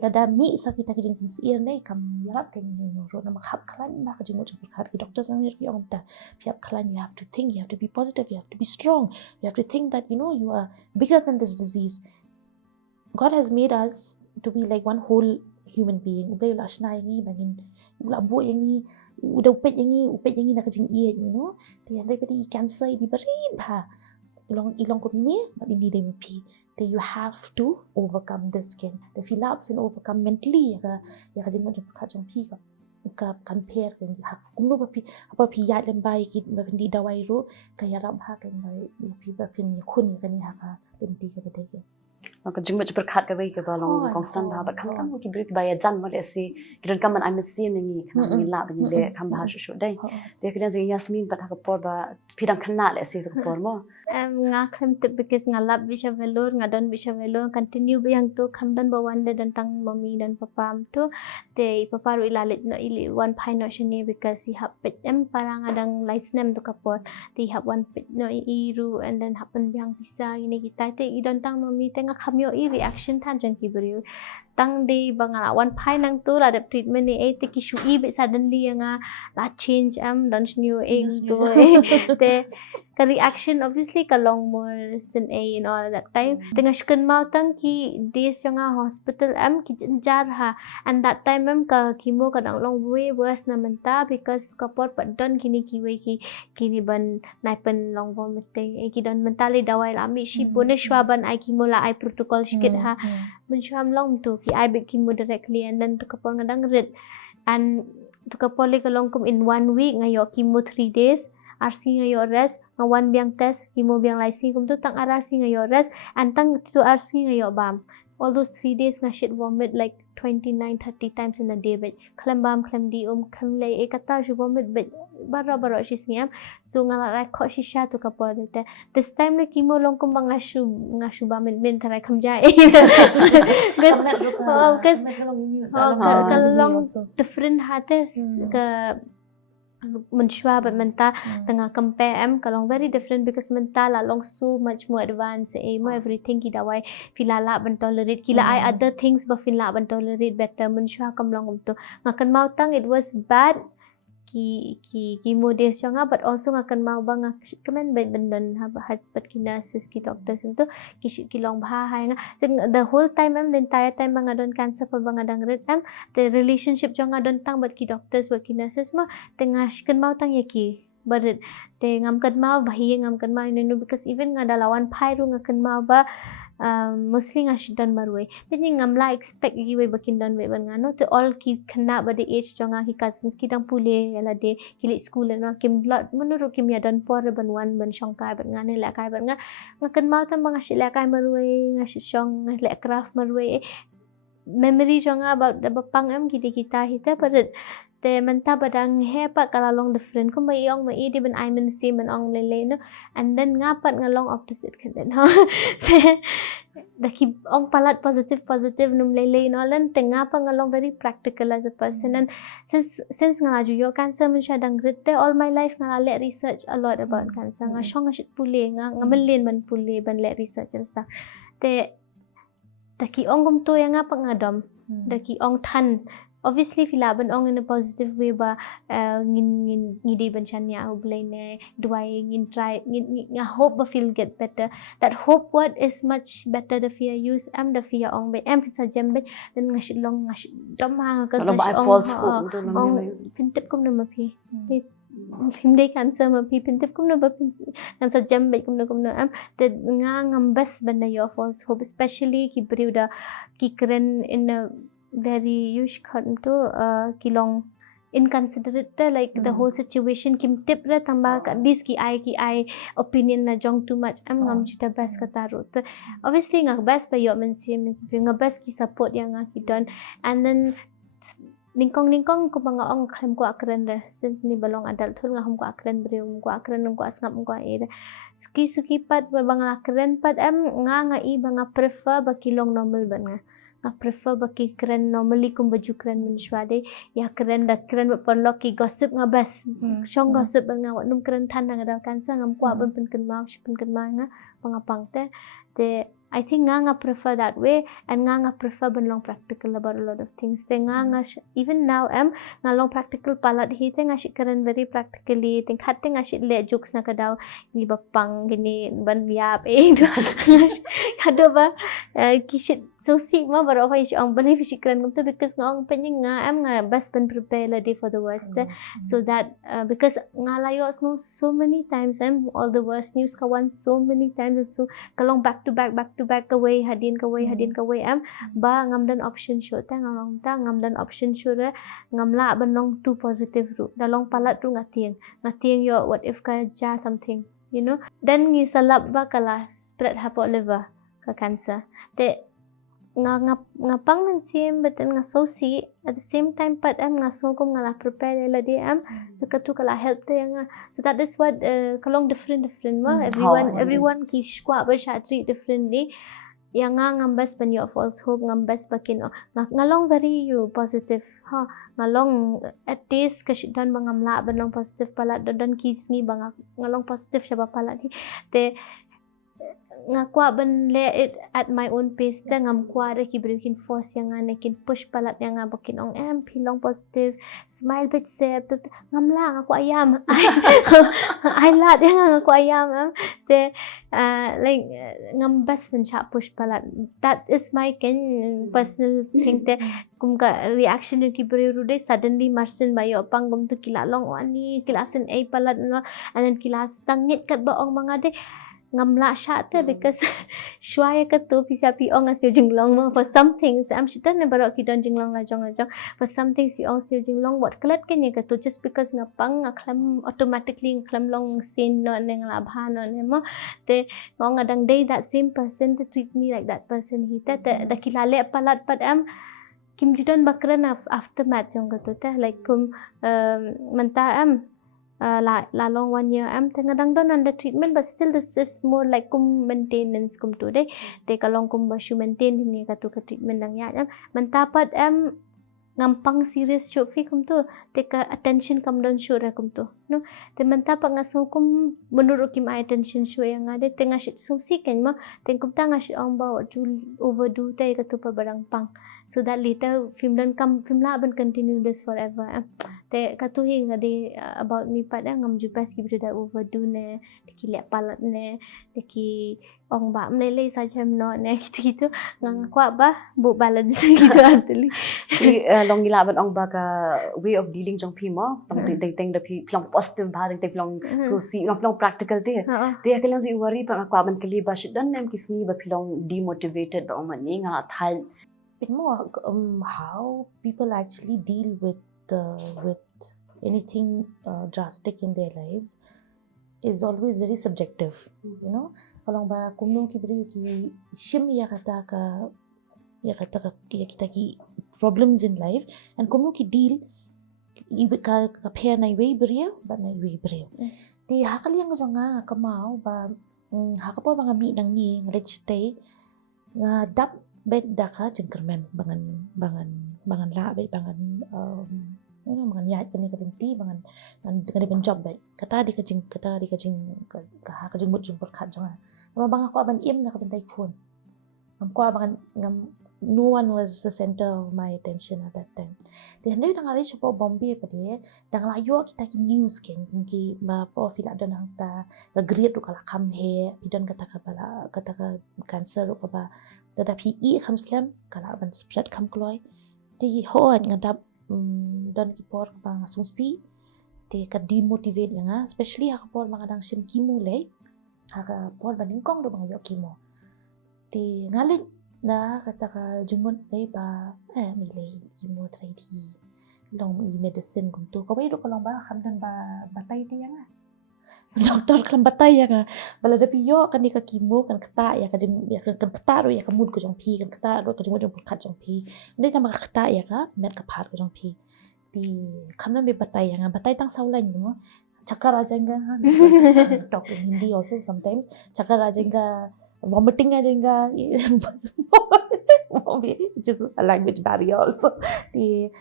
lada mi sa kita ki jing asir nei kam yarap kay ni no ro na makhap klan ba ka jumut perkhat ki doctor sang ki ong ta piap klan you have to think you have to be positive you have to be strong you have to think that you know you are bigger than this disease God has made us to be like one whole human being ubai lashna yangi bangin ula bo yangi udah upet yangi nak jing iya you know ti andai pedi cancer di berin ba ilong ko ni but ini dem pi that you have to overcome this again the feel up and overcome mentally ya ka jing mo ka jong pi ka compare kan ha kumno ba pi ya lembai ki ba di dawai ro ka ya rab ha kan ba pi ba fin ni khun kan ni ha ka Lynti ka ba maka jumut perkhat ka bai ka balong kongsan ba ba kan ki brik ba ya jan ma le si kiran kaman I'm seeing ni kan ni la ba ni le kam ba shu dai de kiran jing Yasmin ba ka por ba phirang khana le si ka por mo nga khem te because nga lab bisha velor nga don bisha velor continue bihang tu khamdan ba wande dan tang mami dan papa tu te papa ru ilalit no ili one pai no shini because he have pet em parang adang license tu kapor te have one pet no iru and then happen bihang bisa ini kita te i dan tang mami te nga khamyo i reaction than jang ki beriu tang de banga one pai nang tu la de treatment ni te ki shu i be suddenly nga la change am dan new eggs tu te ka reaction obviously especially kalong more sin A and all that time. Tengah syukur mau tang ki days yang hospital ki jar ha, and that time ka chemo kadang long way worse na menta because kapor padan kini kini ban naipen long vomiting ki don mentali dawai la mi shi bonus ban ai chemo la ai protocol sikit ha, mensyam long tu ki ai be chemo directly and then tu kapor kadang red and tu kapor le kalong kum in 1 week ngayo chemo 3 days. RC ngayo rest, ngawan biang test, chemo biang lysi kum tu tang RC ngayo rest, and tang tu RC ngayo bam. All those 3 days nga shit vomit like 29-30 times in a day, but klem bam, klem di klem lay, kata she vomit, but baro she's ngam. So nga record she sha tu kapor dete. This time le chemo long kum bang ngashu bam min tarai kam jai. Because kalong different hates ke menshwa but menta tengah compare kalong very different because menta la long so much more advanced more everything ki dawai filala ban tolerate kila I other things but filala ban tolerate better menshwa kam long to ngakan mau tang it was bad ki modest nga but also ngakan mau bang kamen bendan ha but ki nurses ki doctors itu ki long bahai nga the whole time the entire time bang adon cancer pa bang adang red the relationship jang adon tang but ki doctors but ki nurses ma tengah kan mau tang yaki but te ngam kan mau bahi ngam kan mau because even nga dalawan pai ru ngakan mau ba mostly nga shidan marwe then ngam la expect gi we bakin dan we ban ngano to all ki kena ba the age jonga ki cousins ki dang pule yala de kili school na kim lot menuru kim ya dan por ban wan ban shongkai ban ngane la kai ban nga ngakan mau tam nga shila kai marwe nga shong le craft marwe memory jonga about the bapang kita hita but te menta badang hepa kalalong different ko mai di ban I men si man ong lele no and then ngapat ngalong opposite kan den ha daki ong palat positive num lele no lan te ngapa ngalong very practical as a person and since ngaju yo cancer man sha dang rite all my life ngala research a lot about cancer nga shong shit pule ngamelin man pule ban le research and stuff te daki ong gum to yang ngapa ngadom daki ong tan obviously filaban ong in a positive way ba ngin ngidi ban chanya ublay ne duai ngin try ngin hope ba feel get better that hope what is much better the fear use the fear ong be sa jembe then ngashilong dom ha ka sa ong pintip kum na mapi himde cancer mapi pintip kum na ba kan sa jembe kum na the ngambas ban na yo false hope especially ki briuda ki kren in a very yush kham to kilong inconsiderate like the whole situation kim tip ra tamba at least ki I opinion na jong too much ngam chita best kata ro to obviously nga best pa yo man sim nga best ki support yang ki don and then ningkong ko mga ong klam ko akren ra since ni balong adulthood nga hum ko akren breum ko akren ko asngap ko era suki pat bang akren pat nga i bang prefer ba kilong normal ban nga prefer baki keren normally kum baju keren menshwade ya keren da keren perlo ki gossip nga bas shong gossip nga num keren tan nga da kansa ngam kwa ban pen mau nga pangapang te I think nga prefer that way and nga prefer ban long practical about a lot of things te nga even now nga long practical palat hi te nga shi keren very practically think hatte nga shi le jokes na kadaw ni bapang gini ban yap kado ba ki so si ma baro fa ang believe shi keren gum to because nga ang penying nga best ban prepare la day for the worst so that because nga layo so many times all the worst news kawan so many times so kalong back to back away hadin kaway ba ngamdan option show ta ngamdan option show ra ngamla banong too positive ru dalong palat ru ngatieng yo what if ka ja something you know then ngi salap ba kala spread hapo liver ka cancer te nga pang man sim but nga so si at the same time pat nga so kum nga la prepare la di so katu kala help te nga so that is what kalong different ma everyone ki kwa ba sha treat differently yang ngambas ban yo false hope ngambas bakin ngalong very positive ha ngalong at least kashidan bangamla banong positive pala dan kids ni bang ngalong positive siya ba pala te ngakwa ben le it at my own pace da ngam kwa da ki breaking force yang ane kin push palat yang ngabakin ong pilong positive smile bit sep ngam la ngakwa ayam I lat yang ngakwa ayam te like ngam bas ben cha push palat that is my personal thing te kum ka reaction ki breru de suddenly marsin bayo pang gum tu kilalong ani kilasin ai palat no and then kilas tangit kat ba ong mga de ngamla shata because shwaya ka to pisa pi ong asyo jinglong mo for some things am shita ne barok ki don jinglong la jong for some things you also jinglong what kalat ke ne ka to just because ngapang ngaklam automatically ngaklam long sin no ne nglabha no ne mo te ngong adang day that same person to treat me like that person hita da kilale palat pat am kim jidon bakran aftermath jong ka to ta like kum manta am la long 1 year am tengadang don under treatment but still this is more like kum maintenance kum today te kalong kum bashu maintain ni ka tu ka treatment dang ya am mantapat am ngampang serious show fi kum tu te ka attention kam don show ra kum tu no te mantapa ngaso kum menurut kim attention show yang ada tengah shit so si kan ma tengkum tanga shit ong ba overdo te ka tu pa barang pang so that later film don come film la ban continue this forever te katu hi ngadi about me pada ngam jupas ki berda overdo ne ki lek palat ne ki ong ba mle le sa jam no ne gitu ngang kwa ba bu balance gitu atli long gila ban ong ba ka way of dealing jong pi mo pang ting da pi long positive ba ting long so si long practical te ka lang si worry pa kwa ban kali ba shit dan nem kisni ba long demotivated ba ong mani nga thal bit more how people actually deal with anything drastic in their lives is always very subjective. You know, kalau ba kumnong ki beri ki shim ya kata ka ya kita ki problems in life and kumnong ki deal ka pair na way beri ba na way beri. Di hakal yang nga kamau ba hakapo mga mi nang ni rich stay nga dap bet daka jengkermen bangan la bet bangan bangan yat kani ka Lynti bangan kani ban job bet kata di ka jing ka jing mut jing perkat jangan ama bang ako ban im na ka ban kun am ko bangan ngam no one was the center of my attention at that time di handai dang ali chapo Bombay pa de dang la yo kita ki news ken ki ma po fila don hang ta ga great ru kala kam he pidon kata ka bala kata ka cancer ru ka ba tetapi kham slam kala ban spread kham kloi ti hoat ngadap dan ki por bang susi te ka demotivate yang especially ha por bang adang sim kimo le ha por ban kong do bang yo kimo te ngalit na kata ka jumon dai ba mi le kimo trai di long i medicine kum tu ko bai do kolong ba kham dan ba batai dia yang doktor kan batai yang bala dapi yo kan di ka kimo kan kata ya ka jim ya kan kata ro ya ka mud ko jong pi kan kata ro ka jim jong kat jong pi ndai ta ma kata ya ka met ka phat ko jong pi di kham dan be batai yang batai tang saulan no chakar a jayega talk in Hindi also sometimes chakar a jayega vomiting a jayega which is a language barrier also di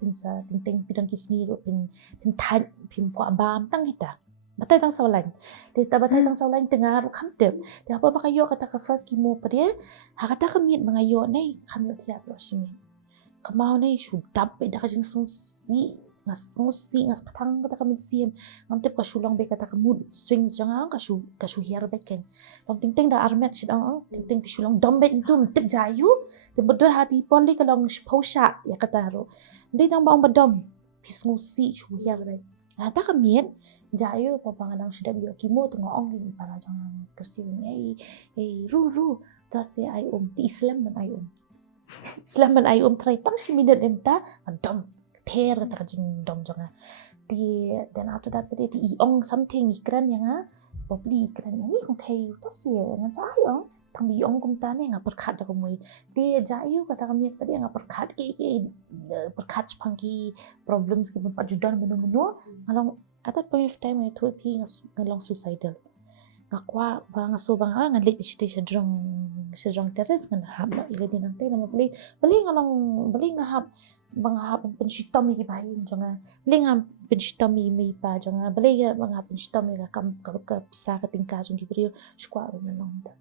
pinsa ting pidon kisni ro pin than pin ko abam tang kita batai tang saulan di ta batai tang saulan tengah ro khamtep di apa ba kayo kata ka first kimo pa dia ha kata ka mit mga yo nei khamyo dia ro shimi kamau nei shudap be da ka jing si ngas katang kata kami siam ngantep ka shulong be kata mood swings jangan ka shu hiar beken long ting da armet sidang ting shulong dombet itu tip jayu te bodor hati poli ka long posha ya kata ro ndai tang baong badom pisngu si shu hiar be ata kamiet jayu pa pangadang sudah bio kimo tu ngong ni para jangan kersi ni ru tas ai ti islam dan ai trai tang simidan emta adom ter ta jing dom jonga di then after that pede ti iong something ikran yang probably ikran ni kong thei to se ngan sa iong thang bi iong kum ta ne nga perkhat da komoi ti jayu kata kami pede nga perkhat ke perkhat pangki problems ki pa judan menu ngalong at that point of time I thought he ngalong suicidal ngakwa ba ngaso bang ngalit biste syadrong teres ngan hab na ila din nang nama beli ngalong beli ngahap bang hap pensita mi bayi jonga beli ngam pensita mi pa jonga beli bang hap pensita mi kam ka pisa ka tingka jong gibrio skwa na long da.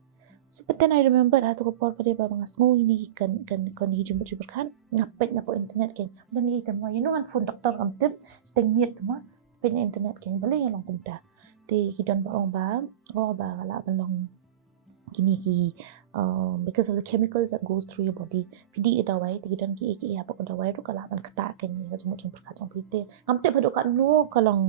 So but then I remember ato ko por pare ba mga small ini kan ni jumbo berkan ngapet na po internet ken dan ni tama yun ang phone doktor am tip steng miet tama pen internet ken bali yang long kumta ti kidan ba ong ba o ba la ban long kini ki because of the chemicals that goes through your body pidi ida wai ti kidan ki apa ko da wai ru kala ban kata ken ni jumbo berkat ong pite am tip ba do ka no kalong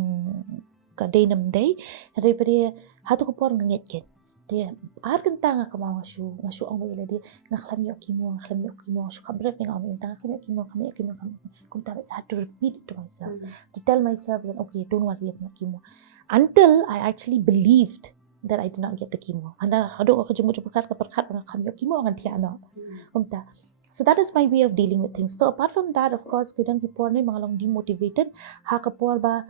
ka day nam day hari pare hatu ko por nget ken dia arkan tanga ka mga ngasu ang bayala dia ngakhlami okimo su kabre peng ang tanga kimo kunta I had to repeat it to myself to tell myself that okay don't worry it's not chemo until I actually believed that I did not get the chemo anda hado ka jumbo perkat kami okimo ngan tiano kunta. So that is my way of dealing with things. So apart from that, of course, kidan ki por ni mga long demotivated ha ka por ba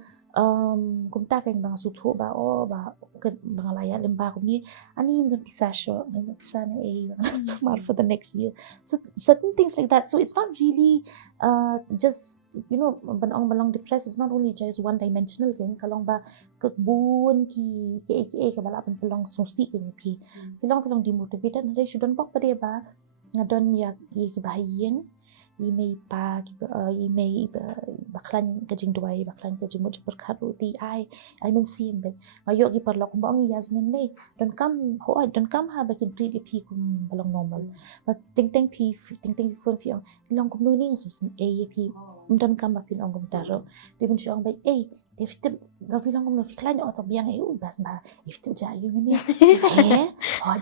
kumta kay mga sutho ba o ba mga laya limba kumi ani yung pisa na sumar for the next year. So certain things like that. So it's not really just banong depressed. It's not only just one dimensional thing. Kalong ba kagbuon ki kabalapan pelong susi kini pi pelong demotivated na shouldn't bok pa ba ngadon ya kibahayen email pa email baklan kajing duai baklan kajing mo berkat ti I mean see be ngayo gi parlok bang Yasmin le don't come ha ba kin treat pi kum balong normal but ting phone fi long kum no ni susin ap don't come ba pin ong kum taro di ben siang ba Iftim bilang kum fi klan auto biang bas ba iftim jayu ni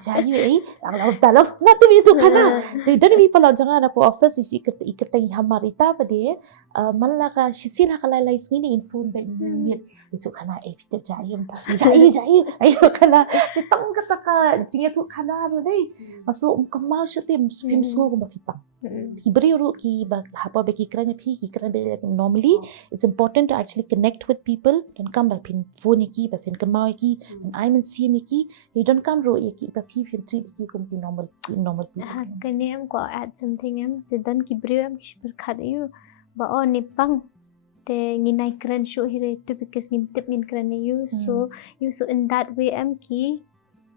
jayu ang talos na tu itu kana dan mi pala jangan apa office ikat hamarita pa de malaka sila kalalay ngini in phone ba ni itu kana iftim jayu tas jayu ayo kana tang kataka jinga tu kana ro dei maso kamau shutim spim smo kum fi pang Iberi ru ki hapa beki kerana normally it's important to actually connect with people. Don't come by pin phone ki by pin kamau ki and I'm in see ki you don't come ru ki by pin treat ki kum ki normal people. Can I go add something the dan ki brio kishper khadayu ba o nipang te nginai kran show here to because nimtip ngin kran you so in that way ki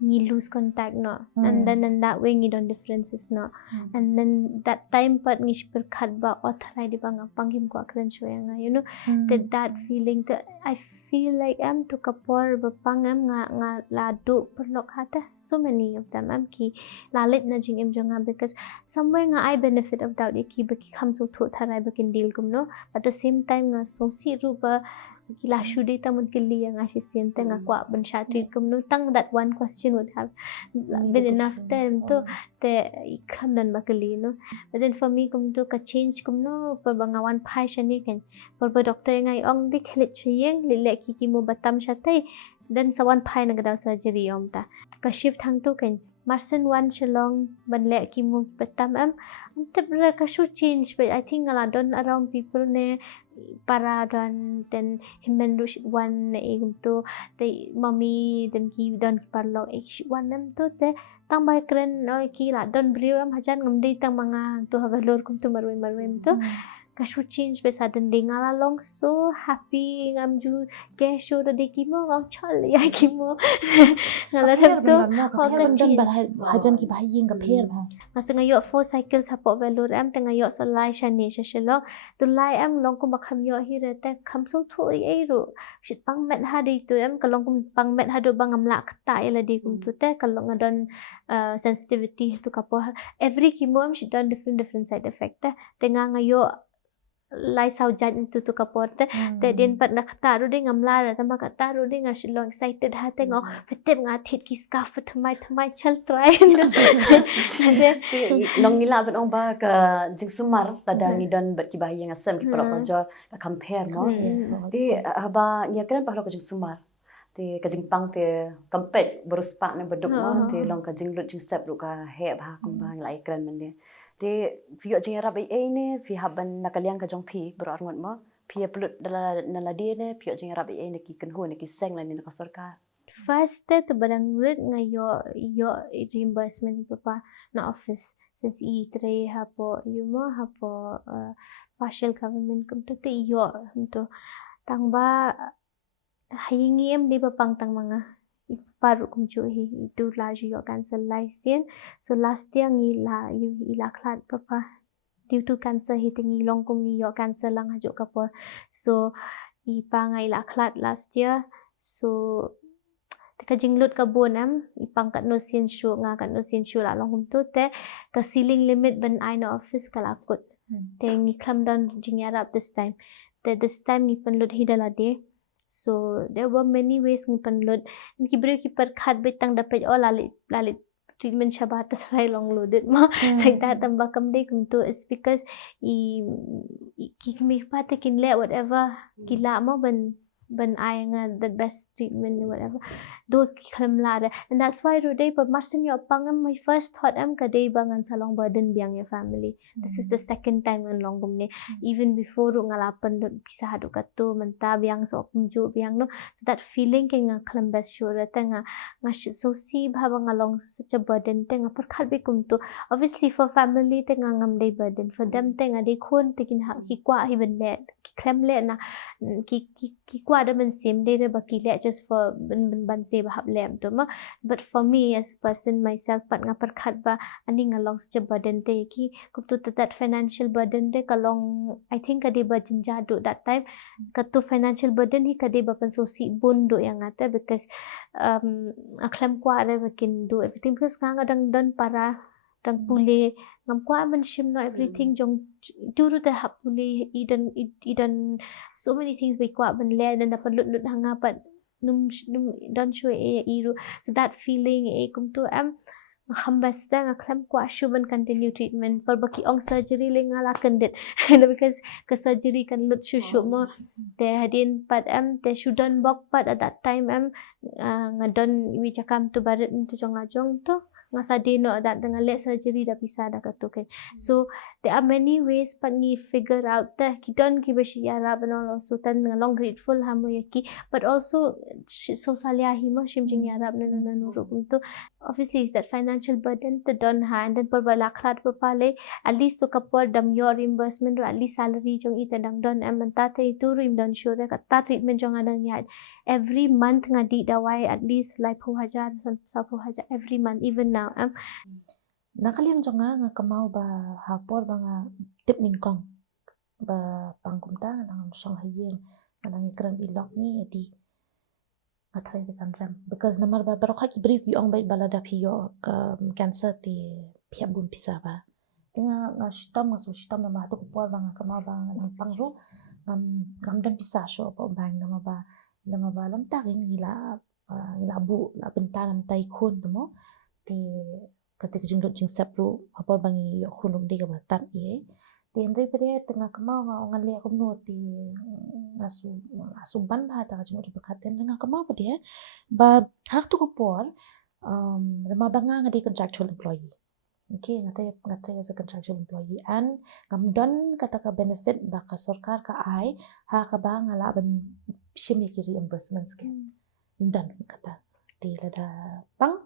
you lose contact no and then in that way you don't differences no and then that time part ngish berkat ba othalai di bang panghim ko akran shoyanga that feeling that I feel like am to kapor bapangam nga ladu perlok hata so many of them am ki lalit na jing em jonga because somewhere nga I benefit of that ki baki kham so tho tharai bakin deal kum no at the same time nga so si ruba kila shudi tamun kili yang ashi siente nga kwa ban shatri kum no tang that one question would have been enough time to te ikham dan bakali no but then for me kum to ka change kum no par bangawan phai shani ken par doctor ngai ong dik khlit chiyeng lile ki mo batam shatai dan sawan phai na gadaw surgery om ta ka shift hang to ken marsen one shalong ban le ki mo batam am tabra ka should change but I think a lot around people ne para dan then himen rush one na egum to the mommy then ki don parlo one nam to te tang bai kren no ki la don brio am hajan ngam tang mga to Halor kum to marwem to ka should change but suddenly ngala long so happy ngam ju ke show de ki mo ngam chal ya ki mo ngala to hajan ki bahai yeng ka pher ba masing ayo 4 cycles hapo Halor am tang ayo so lai shani shelo to lai am long ko makham yo hi rete kham so tho ei ro shit pang met ha di to am kalong kum pang met ha do bang am la kta ela di kum to te kalong adon sensitivity to kapo every chemo am shit done different side effect te nga ngayo lai sau jan tu kaporte te din pat nakata ru ding amla ra tama kata ru ding ashilong excited ha te ngo fetem nga thit ki scarf thamai chal try long nila ban ong ba ka jingsumar tada ngidon bat ki bahi nga sem ki para konjo ka compare mo ti haba Jingïakren pa ka jingsumar ti ka Jingpang te compete beruspa na beduk mo ti long ka jinglut jingsep ru ka he ba kumbang Jingïakren man dia te pio jingarap ai ne fi haban nakaliang ka jong phi bro arngot mo phi plut nala dia ne pio jingarap ai ne ki kenhu ne ki seng la ni ka sarkar first tu barang lut yo reimbursement papa na office since tre hapo yumo hapo partial government kum tu yo to tangba hayingiem di bapang tang mga paru kum chu hi itu laju yo cancel license so last year ila klat papa due to cancer hi tingi long kum yo cancer lang hajo kapor so ipang ila klat last year so tika jinglut ka bonam ipang kat no sin shu nga kat no sin shu la long hum tu te ka ceiling limit ban I no office kalakut te ngi come down Jingiaid this time this time ngi panlut hidala de so there were many ways ngi panlut ngi brio ki par khat betang dapat lalit treatment shabat try long loaded ma like that tamba kam de kum to is because ki mi pate kin le whatever gila mo ban I nga the best treatment or whatever do kalam lada and that's why today but marsin yo pangam my first thought am kadai bangan salong burden biang your family this is the second time ngan long gum ne even before ngalapan do bisa hadu katu menta biang so kumju biang no so that feeling ke nga kalam best sure ta nga so si bhaba ngalong such a burden te nga par khat be kum to obviously for family te nga ngam dei burden for them te nga dei khon te kin ha ki kwa hi ben le ki klem le na ki kwa da man sim de baki le just for ban se bahap lem to ma but for me as a person myself pat nga par khat ba ani ngalong such a burden te ki kup to that financial burden de kalong I think kade ba jinja do that time katu financial burden hi kade ba pan so si bun do yang ata because aklam kwa re bakin do everything because nga dang don para dang pule ngam kwa man shim no everything jong duru ta hap pule idan so many things we kwa ban le dan dapat lut hanga pat num don show iru so that feeling kum to am hambasta nga klam kwa shuban continue treatment for baki ong surgery le ngala kandit because ka surgery kan lut shu mo te hadin pat am te shudan bok pat at that time am nga don wi chakam to barat to jong to nga sa dino that dengan le surgery da bisa da katuken so there are many ways pat ngi figure out ta kidon ki bashi yara banol also tan long grateful hamo yaki but also so salia himo shimjing yara na nurum to obviously that financial burden to don hand and por bala khat papale at least to kapor dam your reimbursement or at least salary jong ita dang don am ta te tu rim don sure ka ta treatment jong adang yat every month nga di dawai at least like 4,000 every month even now nakaliang jonga nga kamau ba hapor ba nga tip ningkong ba pangkumta nang song hayeng nang ikran ilok ni di athai de kanram because namar ba barokha ki brief yong bai balada phiyo cancer ti phiabun pisa ba tinga nga shitam na ma to por ba nga kamau ba nang pangru ngam dan pisa sho pa bang nama ba lam ta ila bu la bentanam tai khun mo ti katik jinglot jing sapru apor bangi yo khunum de ga tat ye ti andre pare tengah kamau nga le ko no ti asu ban ba ta jinglot berkaten tengah kamau pa dia ba hak tu ko por nama banga nga di contractual employee okay ngatai as a contractual employee and ngamdon kata ka benefit ba ka sarkar ka ai ha ka ba ngala ban shimi ki reimbursements ke dan kata ti lada pang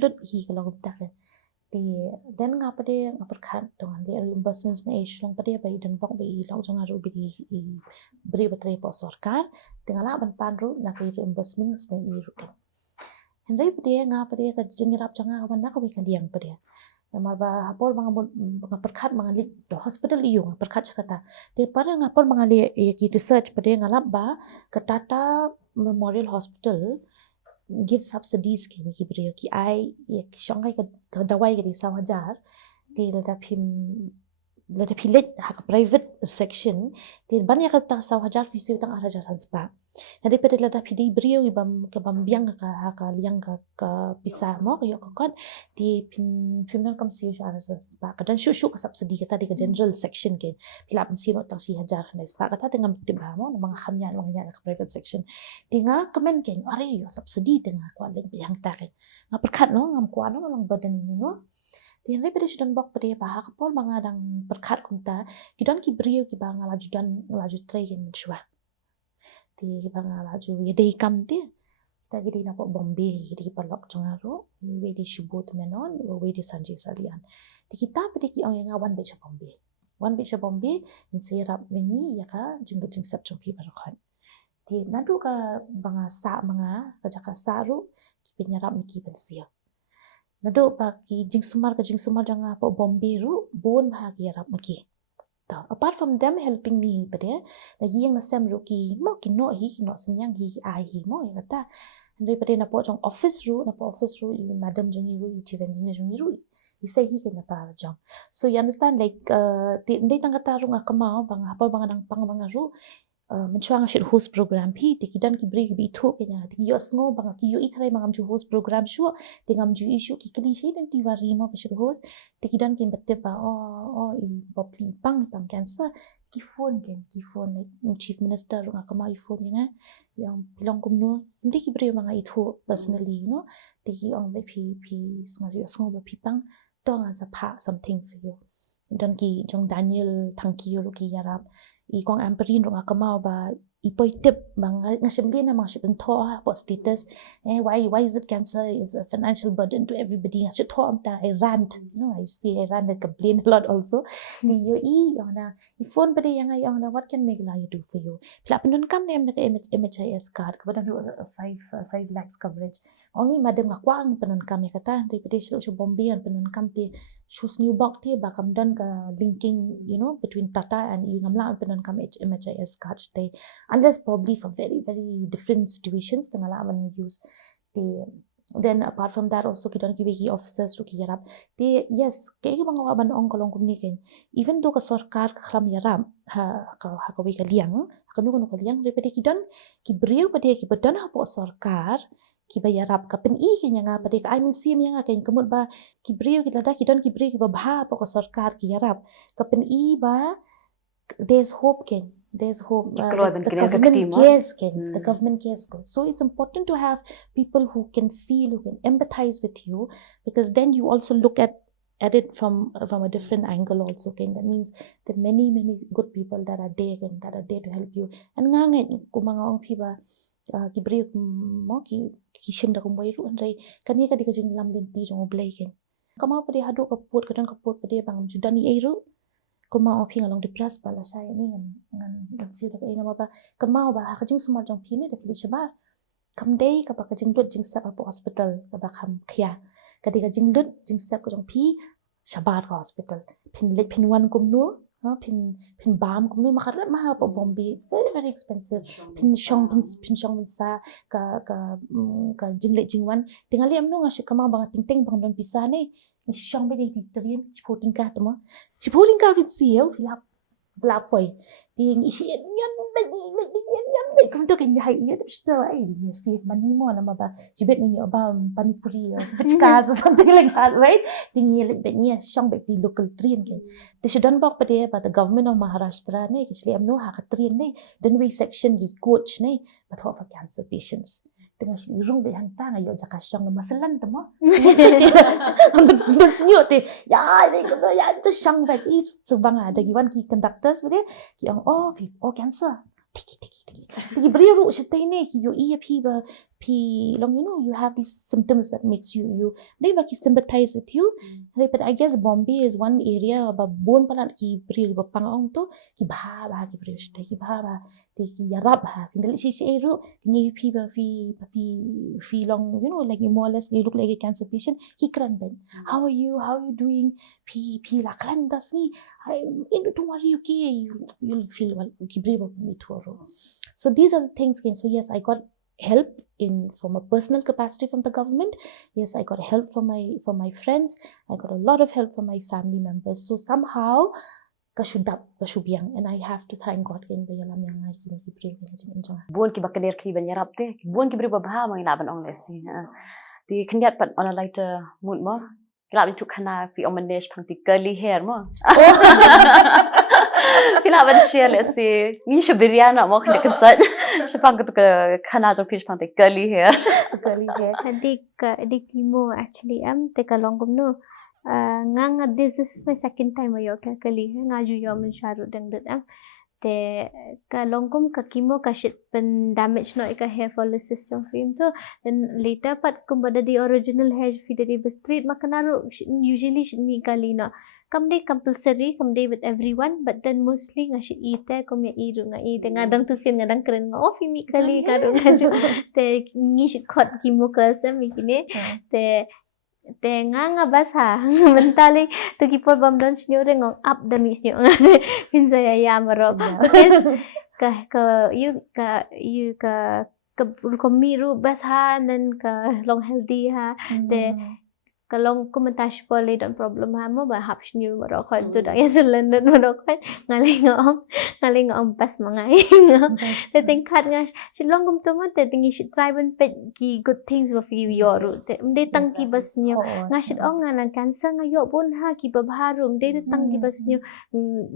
lut hi kalau kita kan ti dan ngapade ngaperkhan dengan le reimbursements na long pade bai dan bok bai long jang aru bi beri betre po sarkar tingala ban panru na ki reimbursements na iru kan hendai pade ngapade ka jingirap janga ban na ka bai kaliang pade namar ba hapor ngaperkhat mangalit do hospital iyo ngaperkhat kata te para ngapor mangali ki research pade ngalap ba ka Tata Memorial Hospital give subsidies ke ni ki brio ki ai ye shongai ka dawai ke 1,000 ti lada philet ha ka private section ti ban ya ka 1,000 pisi utang araja sanspa jadi pada lada phidi brio ibam ka bambiang ka liang ka pisa mo ka yo ka kon ti phimnan kam si araja sanspa ka dan shu ka subsidy ka tadi ka general section ke pila pan sino tang si 1,000 kan spa ka ta tengam tiba mo mga khamyan ka private section tinga kamen ken are yo subsidy tinga kwa leng yang ta ke ngaperkhat no ngam kwa no lang badan ni no tiang pada sudan bok pada pahak pol mangadang perkat kunta kidon ki brio ki bang laju tray ken menshwa ti bang laju ye dei kam ti Tadi di napok Bombay, di palok jangaru, we di shubut menon, we di Sanjay Salian. Di kita pada ki yang one beach Bombay. One beach Bombay, in sirap wengi ya ka jinggut jingsap jompi barokan. Di nadu ka banga sa mga kajaka saru, ki penyarap miki pensia. Nadu pa ki jingsumar janga po Bombay ru, bon bahagi yarap miki. Apart from them helping me pada lagi yang nasam ruki mo kino senyang hi ai hi mo yang kata ndai pada napo jong office ru madam jong ru chief engineer jong ru he say he can apa jong so you understand like ndai tang kata ru ngakamau bang apa bang nang pang bang ru mencuang shit host program pi tikidan ki break bi thu kenya ti yo sngo bang ki yo ikrai bang am ju host program shu tingam ju issue ki kli shi dan ti wari mo shit host tikidan ki bette ba i bopli pang cancer ki phone like chief minister nga kama i phone yang pilong kumno hindi ki break bang i thu personally you know ti ki ong be pi sngo ba pi pang to nga sa pa something for you dan ki jong Daniel thangki yo ki yarap I kong amperin rong akamau ba ipoy tip bang ngasimli na mga shipin to po status why is it cancer is a financial burden to everybody ngasit to amta I rant I see I rant I complain a lot also ni yo yung na phone pa yung na what can make life do for you pila pinun kam na MHIS card kabadan 5 lakhs coverage only madam nga kwang pinun kam ya kata dari pede silo Bombay ang pinun kam ti shoes new box ti ba kam dan ka linking between Tata and yung ngamla pinun kam MHIS card stay unless probably for very very different situations tengah man use the then apart from that also kita ki officers to ki yarap the yes kay mga waban ong kolong kumnikin even though ka sarkar ka khlam yarap ha ka wi ka liang kanu ko liang repete kidan ki brio pade ki badan ha po sarkar ki bayarap ka pen kanya nga pade ka I sim nga kay kamut ba ki brio ki lada kidan ki brio ki ba po ka sarkar ki yarap ka pen ba there's hope ken there's hope the government cares the government cares so it's important to have people who can feel who can empathize with you because then you also look at it from a different angle also that means that many good people that are there to help you and nga kung mga ong piba kibri mo ki shim da kumboy ru andray kani ka di ka jinglam Lynti jong oblay ken kama pa di hado kaput kadang kaput pa di bang judani ay ru kuma o pinga long depressed pala saya ni ngan siu da ina ba kama ba ka jing sumar jong pini da fili shabar kam day ka ba ka jing lut jing sa pa hospital ka ba kam khia ka di ka jing lut jing sa ko jong pi shabar ka hospital pin wan kum no pin bam kum no makarat ma pa Bombay it's very very expensive pin shong sa ka jing wan tingali am no nga shi kama ba ting bang don pisa ni shong be di trian supporting ka to mo supporting ka with CEO filap blapoy ding isi yan kum to kan hai ya to ai ni save money mo na ba jibet ni ba panipuri or something like that right ding ye like ni shong be di local train ke they should done back pa the government of Maharashtra ne kisli am no ha ka train ne Dunway section gi coach ne but for cancer patients tengah rung de hang tang ayo jaka shong na masalan tamo dunsinyo te ya ni ko ya to shong back is subang ada giwan ki conductors bude ki cancer tiki beri ru sitai ne ki yo pi long you have these symptoms that makes you they ba ki sympathize with you but I guess Bombay is one area ba bon palan ki beri ba pangong to ki ba ki beri sitai ki ba ki yarab kindali si ru ni fi long like you more or less you look like a cancer patient he kran ben how are you doing pi la klan das ni don't worry okay you'll feel well ki beri ba mi toro so these are the things so yes I got help from a personal capacity from the government yes I got help from my friends I got a lot of help from my family members so somehow kasubiyang and I have to thank God ken bayalam yang kini ki pray ken buon ki bakader ki banyarap te buon ki bri babha mang laban ong lesi di knyat pat on a lighter mood mo laban tu khana pi omanesh phang ti curly hair mo kinaban share lesi ni shubiriana mo khne kan shapang tu khana jo fish phang ti curly hair adik mo actually te kalong no this is my second time ayo kali ngaju yo men sharu dang dang te ka longkum ka kimo ka shit pen damage no ka hair follicle film tu then later pat kum pada di original hair fi dari street makanaru usually mi kali no come day compulsory come day with everyone but then mostly nga shit ite kum ya iru nga ite ngadang tu sin ngadang keren nga fi mi kali karu ngaju te ngi shit khot kimo ka sa mi kine te nga basa mentali tu kipor bamdan snyo re ngong up the misyo pinsa ya maro because ka you ka komiru basa dan ka long healthy ha te kalong kumentash pole don problem ha mo ba hap snyo maro khon tu da ya London maro khon ngaling ngong pas mangai te tingkat nga silong kum tu mo te tingi shit try ban pet ki good things of you yoru te mde tang ki bas nyo nga shit ong nga nan cancer nga yo bun ha ki babharum de tang ki bas nyo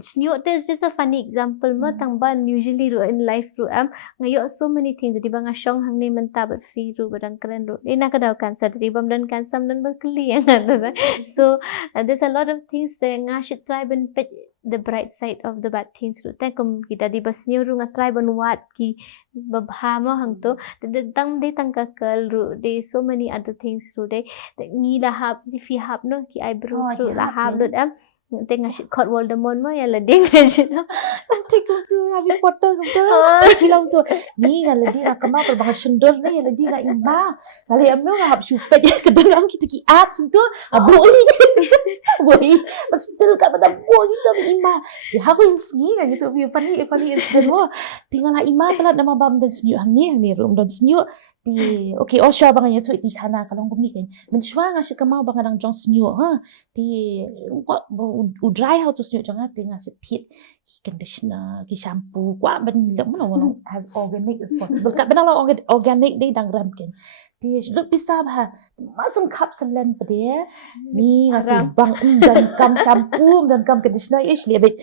snyo te is just a funny example mo tang ban usually ru in life ru am nga yo so many things di ba nga shong hang ne menta bat fi ru badang kren ru ina ka daw cancer di bam dan cancer dan ba kli so there's a lot of things nga shit try ban pet the bright side of the bad things ru te kum kita di bas nyo ru nga try ban wat ki babha mo hang to tang ka kal ru de so many other things ru de ngi la hap fi hap no ki eyebrows ru la hap lut am te nga shit khot Voldemort mo ya la ding shit Nanti kum tu Harry Potter kum tu bilang tu ni kalau dia kemau berbangga sendol ni kalau dia nak imba kalau amno ngap supet dia kedalang kita ki art tu boleh boleh but still kat pada boleh tu imba dia harus ngi kan gitu funny incident mo tinggal lah imba pelat nama bam dan senyuk hang ni room dan senyuk di okay oh sure banganya tu di kana kalau kum ni kan menshwa ngasih kemau bangga dang jong senyuk ha di dry how to senyuk jangan tengah setit conditioner ki shampoo kwa ben lek mana as organic as possible kat benang organic dei dang ram ken ti look bisa ba masang kap selen pede ni ngasu bang dan kam shampoo dan kam conditioner ish le bet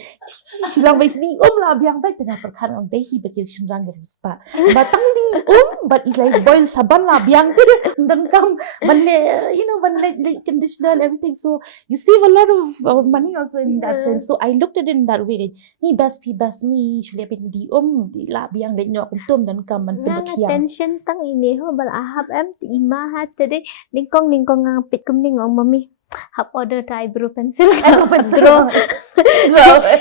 silang bet ni la biang bet tengah perkan on dei hi bet shinrang ge spa batang di but is like boil saban la biang tu dan kam ban le conditioner and everything so you save a lot of money also in that sense so I looked at it in that way ni best ni shule bet di di la biang le nyok tom dan kam man pendekiang tension tang ini ho bal ahab em ima hat tede ningkong ang pit kum ning ong mami hap order ta eyebrow pencil draw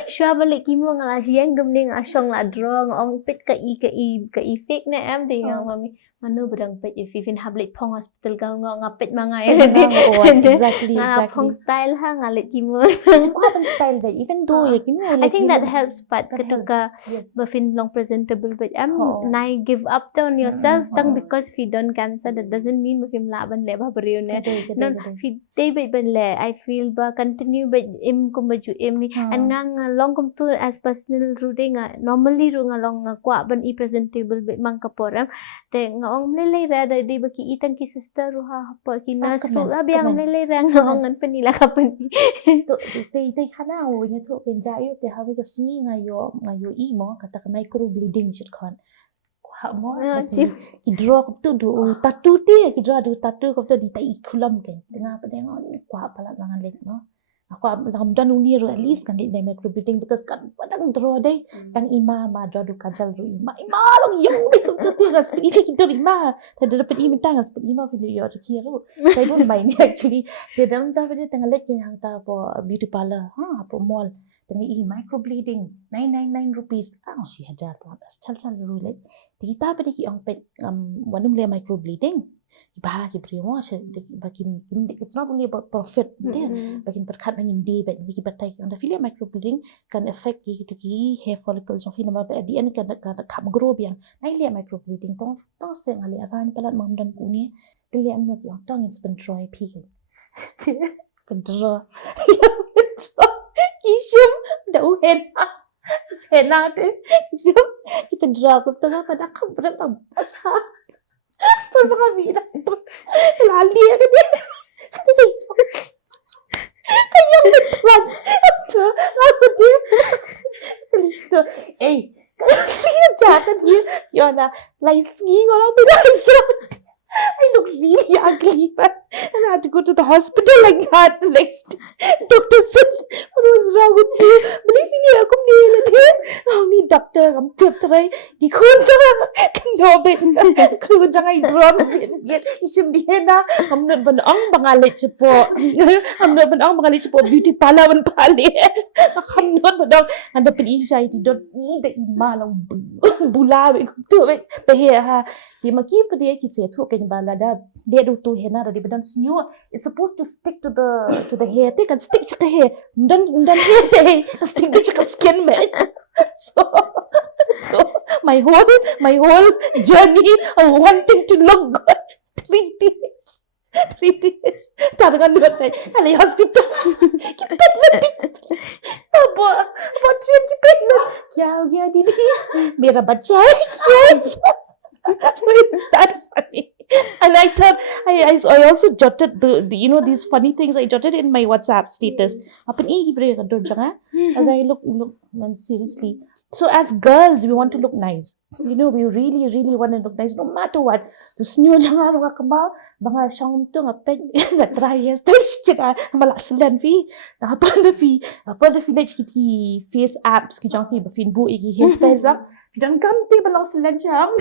shwa balik kimo ngala hiang gum ning asong la draw ong pit ka i fake na em ding mami manu bedang pet if even hablik pong hospital ka ngapit mangai exactly pong style ha ngalit kimo ko happen style ba even though I think that helps but ketika bafin long presentable but nai give up on yourself tang because fi don cancer that doesn't mean bafim laban le ba beriu ne non fi day ben le I feel ba continue but im kum baju im ni and ngang long kum tu as personal rude nga normally ru nga long kwa ban i presentable bet mang kaporam te ong lele ra da di baki itang ki sister ruha por ki nas ru abiang lele ra ngong an penila ka pen to te khana o nya tho ken ja yo te hawe ka singi ngayo i mo kata ka micro bleeding shit khan kwa mo ki draw tu do tattoo ti ki draw do tattoo ko to di tai khulam ken tengah pa deng on kwa pala mangan let no aku am dan uni ro at least kan dai micro bleeding because kan padang draw dai tang ima ma draw do kajal ro ima long yung bi ko tu ga speak if you ima ta da pe ima tang speak ima video yo ki ro I don't mind actually they don't ta pe tang let ken hang ta po beauty parlor ha po mall tang I micro bleeding 999 rupees she hajar ta bas chal ro le ti ta pe ki ong pe wanum le micro bleeding bahagi primo she bagi it's not only about profit dia bagi berkat bangin di bagi batai on the affiliate microbleeding can affect ki hair follicles of hina at the end kan kam grow biang nai le microbleeding to se ngali avan palat mam dan kuni dile am no ki tong is pentroy pi pentro kishum dau hena te kishum pentro ko to pada kam berapa asa por mga vida lali ka din kaya bitwan ito ako din kalito sino dyan yun na like singing ko lang I look really ugly And I had to go to the hospital like that. Next, doctor said, "What was wrong with you?" Believe me, aku ni le. Oh ni doctor, kamu tiap terai di kunjang kendobit, kunjang ay drone biar isim di hena. Kamu nak benang bangalit cepo, kamu nak benang bangalit cepo beauty parlor ben pale. Kamu nak benang anda pergi isai di dot ni de imalang bula begitu behaya ha. Dia maki pergi kisah tu kan balada dia tu hena dari benang senyum. It's supposed to stick to the hair. They can stick to the hair. Dan hair they stick to the skin man. So my whole journey of wanting to look good 3 days. 3 days. Tarangan luat ay alay hospital. Kipet lagi. Apa trian kipet na. Kya ho gaya didi? Mera bacha hai kya? So it's that funny. And I thought I also jotted the these funny things. I jotted in my WhatsApp status. Apan break as I look seriously. So as girls, we want to look nice. We really want to look nice no matter what. Terus nyo jangan mga kamal, mga siyang to nga peg nga dry hairstyle kita malasalan fi. Apa na fi like kiti face apps ki jang fi bafin bu iki hairstyles up. Dan kamti balang salan siya.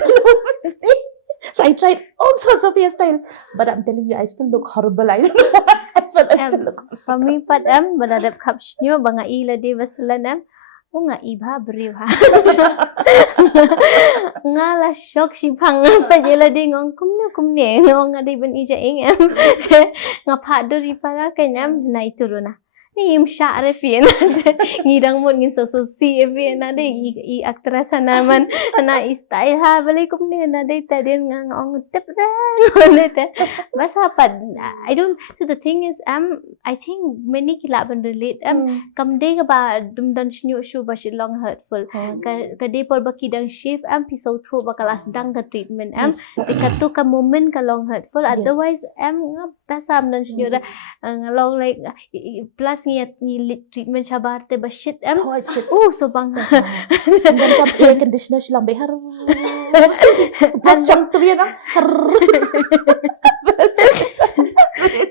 So I tried all sorts of hairstyle, but I'm telling you, I still look horrible. I don't know. I still look horrible. For me, beradab kapsnyo, banga ila di basalanam. O nga iba beriw ha. Nga la shock si pang pa jela di ngong kumne ngong nga di ban ija ingam. Nga padori para kanyam na ituro na. Im syarif ya ngidang mun ngin sososi evi na de I aktrasa naman na style ha balikum ni na de tadin nga ngong tip ran basa pad I don't so the thing is I think many kila ban relate kam de ka ba dum dan snyo shu ba shi long hurtful ka de por ba kidang shift episode tho ba kalas dang ka treatment de ka to ka moment ka long hurtful otherwise nga tasam dan snyo ra long like plus ni treatment sabar te ba shit so bang dan ka air conditioner silang behar pas jam 3 na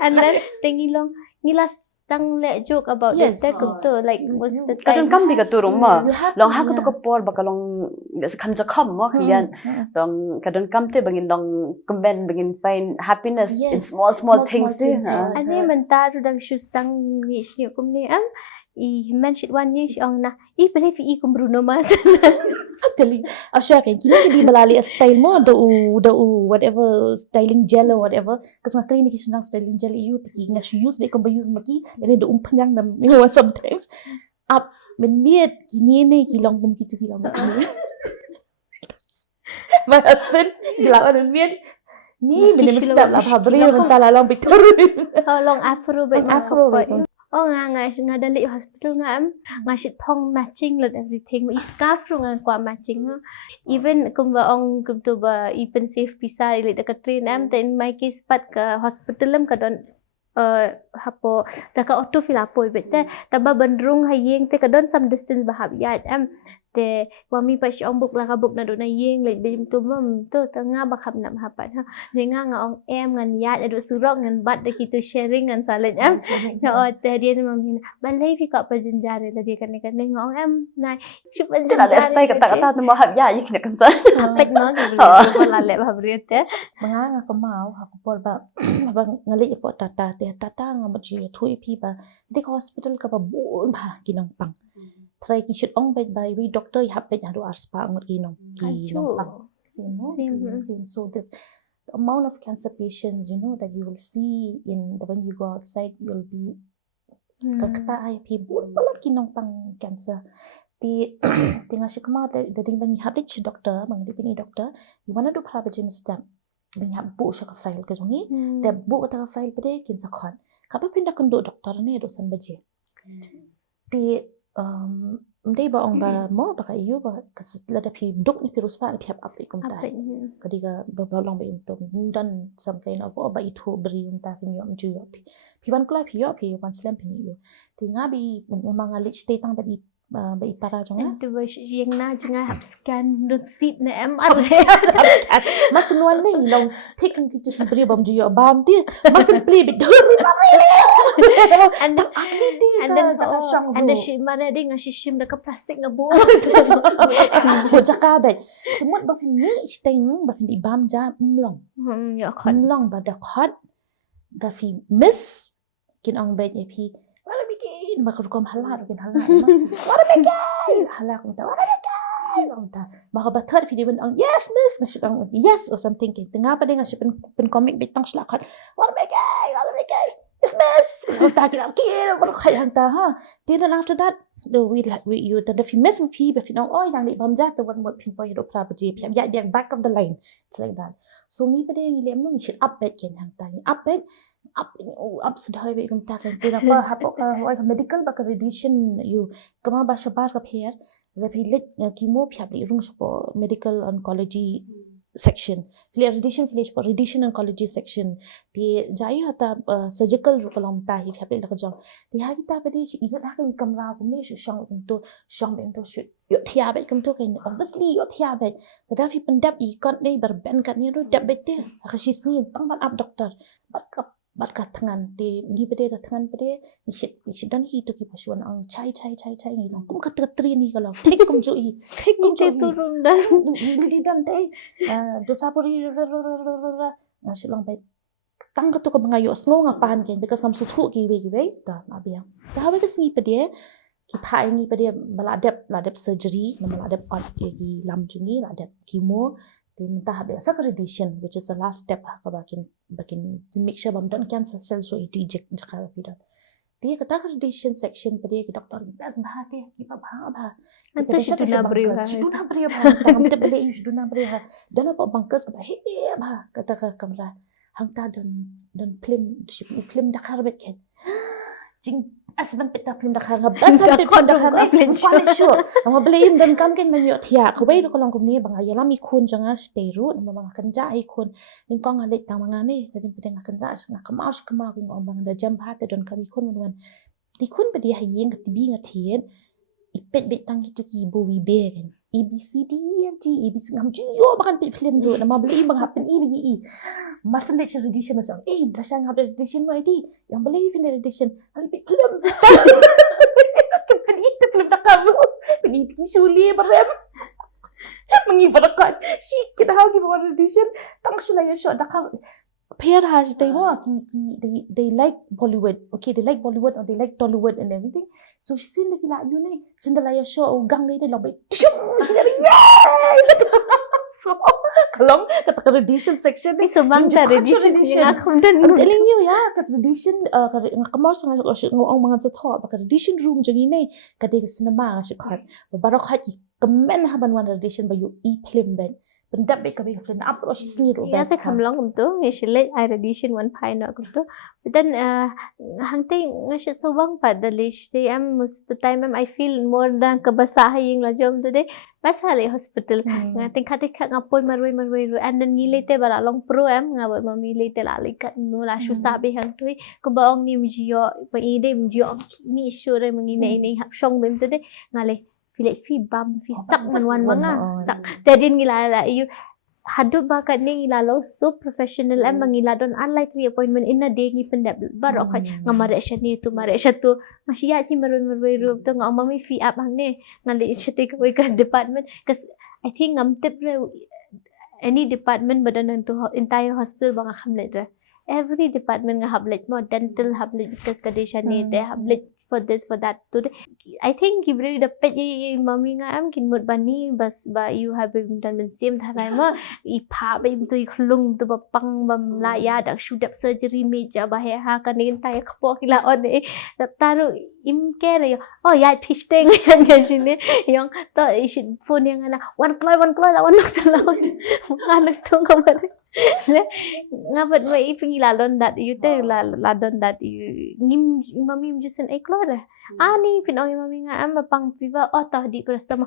and then stingy long nilas tang le joke about Yes, that to like was the Kadang time kam di ka turong ma. You have Long to, ha ko to yeah. ka por baka long sa kam sa kam mo kiyan. Long kadang kam te bangin long kumben bangin find happiness in Yes, small things te. yeah. Ani mentaro dang shoes tang ni sniyo kumni I mentioned one year siya na believe kum Bruno Mars. Actually, Asha kan kini di balali style mo da whatever styling gel or whatever kasi nga kini kisang styling gel you tiki nga use may kung use maki and da umpanyang na sometimes up men miet kini ne kilang bum kitu kilang kini. My husband gilawan miet ni benem step lah habri mentala lang bitur. How long afro ba Afro ba? nga dali hospital nga shit pong matching lot everything I scarf ro nga kwa matching even kung ba ong kung to ba even safe pisa ili da ka train in my case pat ka hospital ka don hapo da ka auto fill up bete taba bandrung hayeng te ka don some distance bahab yat te wami pa siya buk la ka buk na do na yeng like bim to mam to nga bakap na mahapat ha nga ong ngan yat ado surok ngan bat da kitu sharing ngan salit so te dia mam hin balai fi ka pa jinjare la dia kan nga ong na chupa Tila da stay kata mo hab ya yik na kansa. hapet no gitu la le babriete Mga nga kamao ako por ba bang ngali po tata nga maji thui pi ba di hospital ka ba buon ba Jingpang try ki shoot ong bed by we doctor I have bed hadu arspa ngot Jingpang so this the amount of cancer patients that you will see when you go outside you'll be kakta ay pi buon balat Jingpang cancer di tinggal si kemau dari bang ihap di doctor bang di pini doctor you wanna do paradigm step bang ihap bu siya ka file ka jongi de bu ka ta file pade kin sa kon kapa pindah kendo doktor ne do san baje di ndai ba ong ba mo ba ka iyo ba kas lada pi dok ni pirus pa pi up ikum ta kadiga ba long ba into dan some kind of ba itu beri unta pinyo am ju pi wan kla pi wan slam pinyo ti ngabi mga lich te tang ba di Ipara jonga. Itu yang na jangan hap scan dot seat na MR. Mas nuan ni long take ang kitu beri bam jiyo bam ti mas play bit And then asli ti and then she mana dia ngasih shim dah ke plastik ngabu. ho jaka bet tumot ba fin ni steng ba fin ibam ja mlong Ya kan. mlong ba da khot da fi miss kin ang bet epi wala bikin ba ko kom halar kin halar wala bikin halar ko ta wala bikin ang ta maka ba third video ang yes miss ngasih ang yes or something kin tengah pa dia ngasih pen comic bitang slakat wala bikin yes miss ta kin kin ba ko yang ta ha then after that you the if you miss me if you know oh yang ni bam ja the one more people you pra pa ji pm ya biang back of the line it's like that so ni pa dia ngilem no ni shit up bet kin yang ta ni up sedai be kum ta kan tira pa hapok medical ba radiation you kama ba shabar ka pher le philik chemo phap li rung so medical oncology section clear radiation oncology section ti jai hata surgical rukolom ta hi phap la ka jong ti ha kita pa di ida ta kan kamra kum ni shong to shoot yo thia bet kum to kan obviously yo thia bet da fi pendap I kon dei berben kan ni ru dap bet ti ka shi sing tang up doctor bat ka tangan ti gi pede da tangan pede ni shit dan hi to ki pasuan ang chai ni long kum ka tri ni ka long tik kum ju I tik kum ju turun dan di dan dei dosa puri na shi long bai tang ka to ka mga yo sngo nga pan ken because kam su thu ki we da na bia da we ka singi pede ki phai ni pede la dep surgery na la dep ki lam ju ni la dep chemo then tahap dia sak radiation which is the last step ka bakin to make sure bam don cancer cells so itu eject jaka pidot dia kata radiation section pada ki doktor bas bahate ki pa bha Anto shuduna beriu ha. tang te bele shuduna beriu ha dan apa bangkas ka he bha kata ka kamra hang ta don film dakar bet ken jing asban peta film dakar ngab asban peta dakar quality show ngab bele im dan kam ken manyo thia ko bai ro kolong kum ni banga yala mi khun janga stay ru ma banga kanja ai khun ning kong ale tang manga ni kadin pede ngakanja nga kamau king om banga da jam bha te don kami khun wan di khun pede ha yeng ka tibi nga thien ipet bet tang ki to ki bo wi be ken ABCD FG ABC ngam ji yo bakan pit film do nama beli bang happen EBE masan lecture edition masang dasang hab edition mo ID yang beli film edition ali pit film itu film takaru penit ki suli barem mengibarakan si kita hau ki bawa edition tang sulaya shot dakar pair has they like Bollywood okay they like Bollywood or they like Tollywood and everything so sin de kila you ni sin de la ya show gang ni de lobai so kalong kata radiation section ni Subang ta radiation yang aku dan I'm telling you ya kata radiation kamar sang ngong mga sa tho ba radiation room jangi ni kade cinema nga shikhat barok khat kemen haban wan radiation ba you film ben pendap be kabe friend up ro shi singi ro Ya saya kamlang umtu ngisile I radiation one pine aku tu. Then hangte ngasih sobang pada list am most the time I feel more than kebasahin la jom tu de pasal hospital ngating khatik ngapoy marway and then ngilete bala long pro am ngabot mamilete la likat no la susah be hang tu ko baong ni mjio pa ide mjio mi sure mangine ini hap song bem tu de ngale fi bam fi sak manwan manga sak tadin ngilala you hadu bakat ni ngilalo so professional am mangila don unlike the appointment in a day ni pendap barok ngamare shani tu mare shatu masya ti maroi ru tu ngamami fi up hang ni ngali chete ko ka department cuz I think tip any department badan to entire hospital bang hamlet every department nga hablet mo dental hablet because condition ni de hablet for this for that today I think gibri the pet mami nga am kin mut bani bas ba you have been done the same time ma I pha ba to khlung to ba pang bam la ya dak shoot up surgery me ja ba ha ka nin tai khpo kila on e taru im ke re oh ya pisteng yang jine yang to isit phone yang ana one cloy la one la anak tu kamar ngabat mai ipingilalon dat you te la don dat you ngim mami mjusen eklora Ani pinong mami nga am pang piva tah di prastama.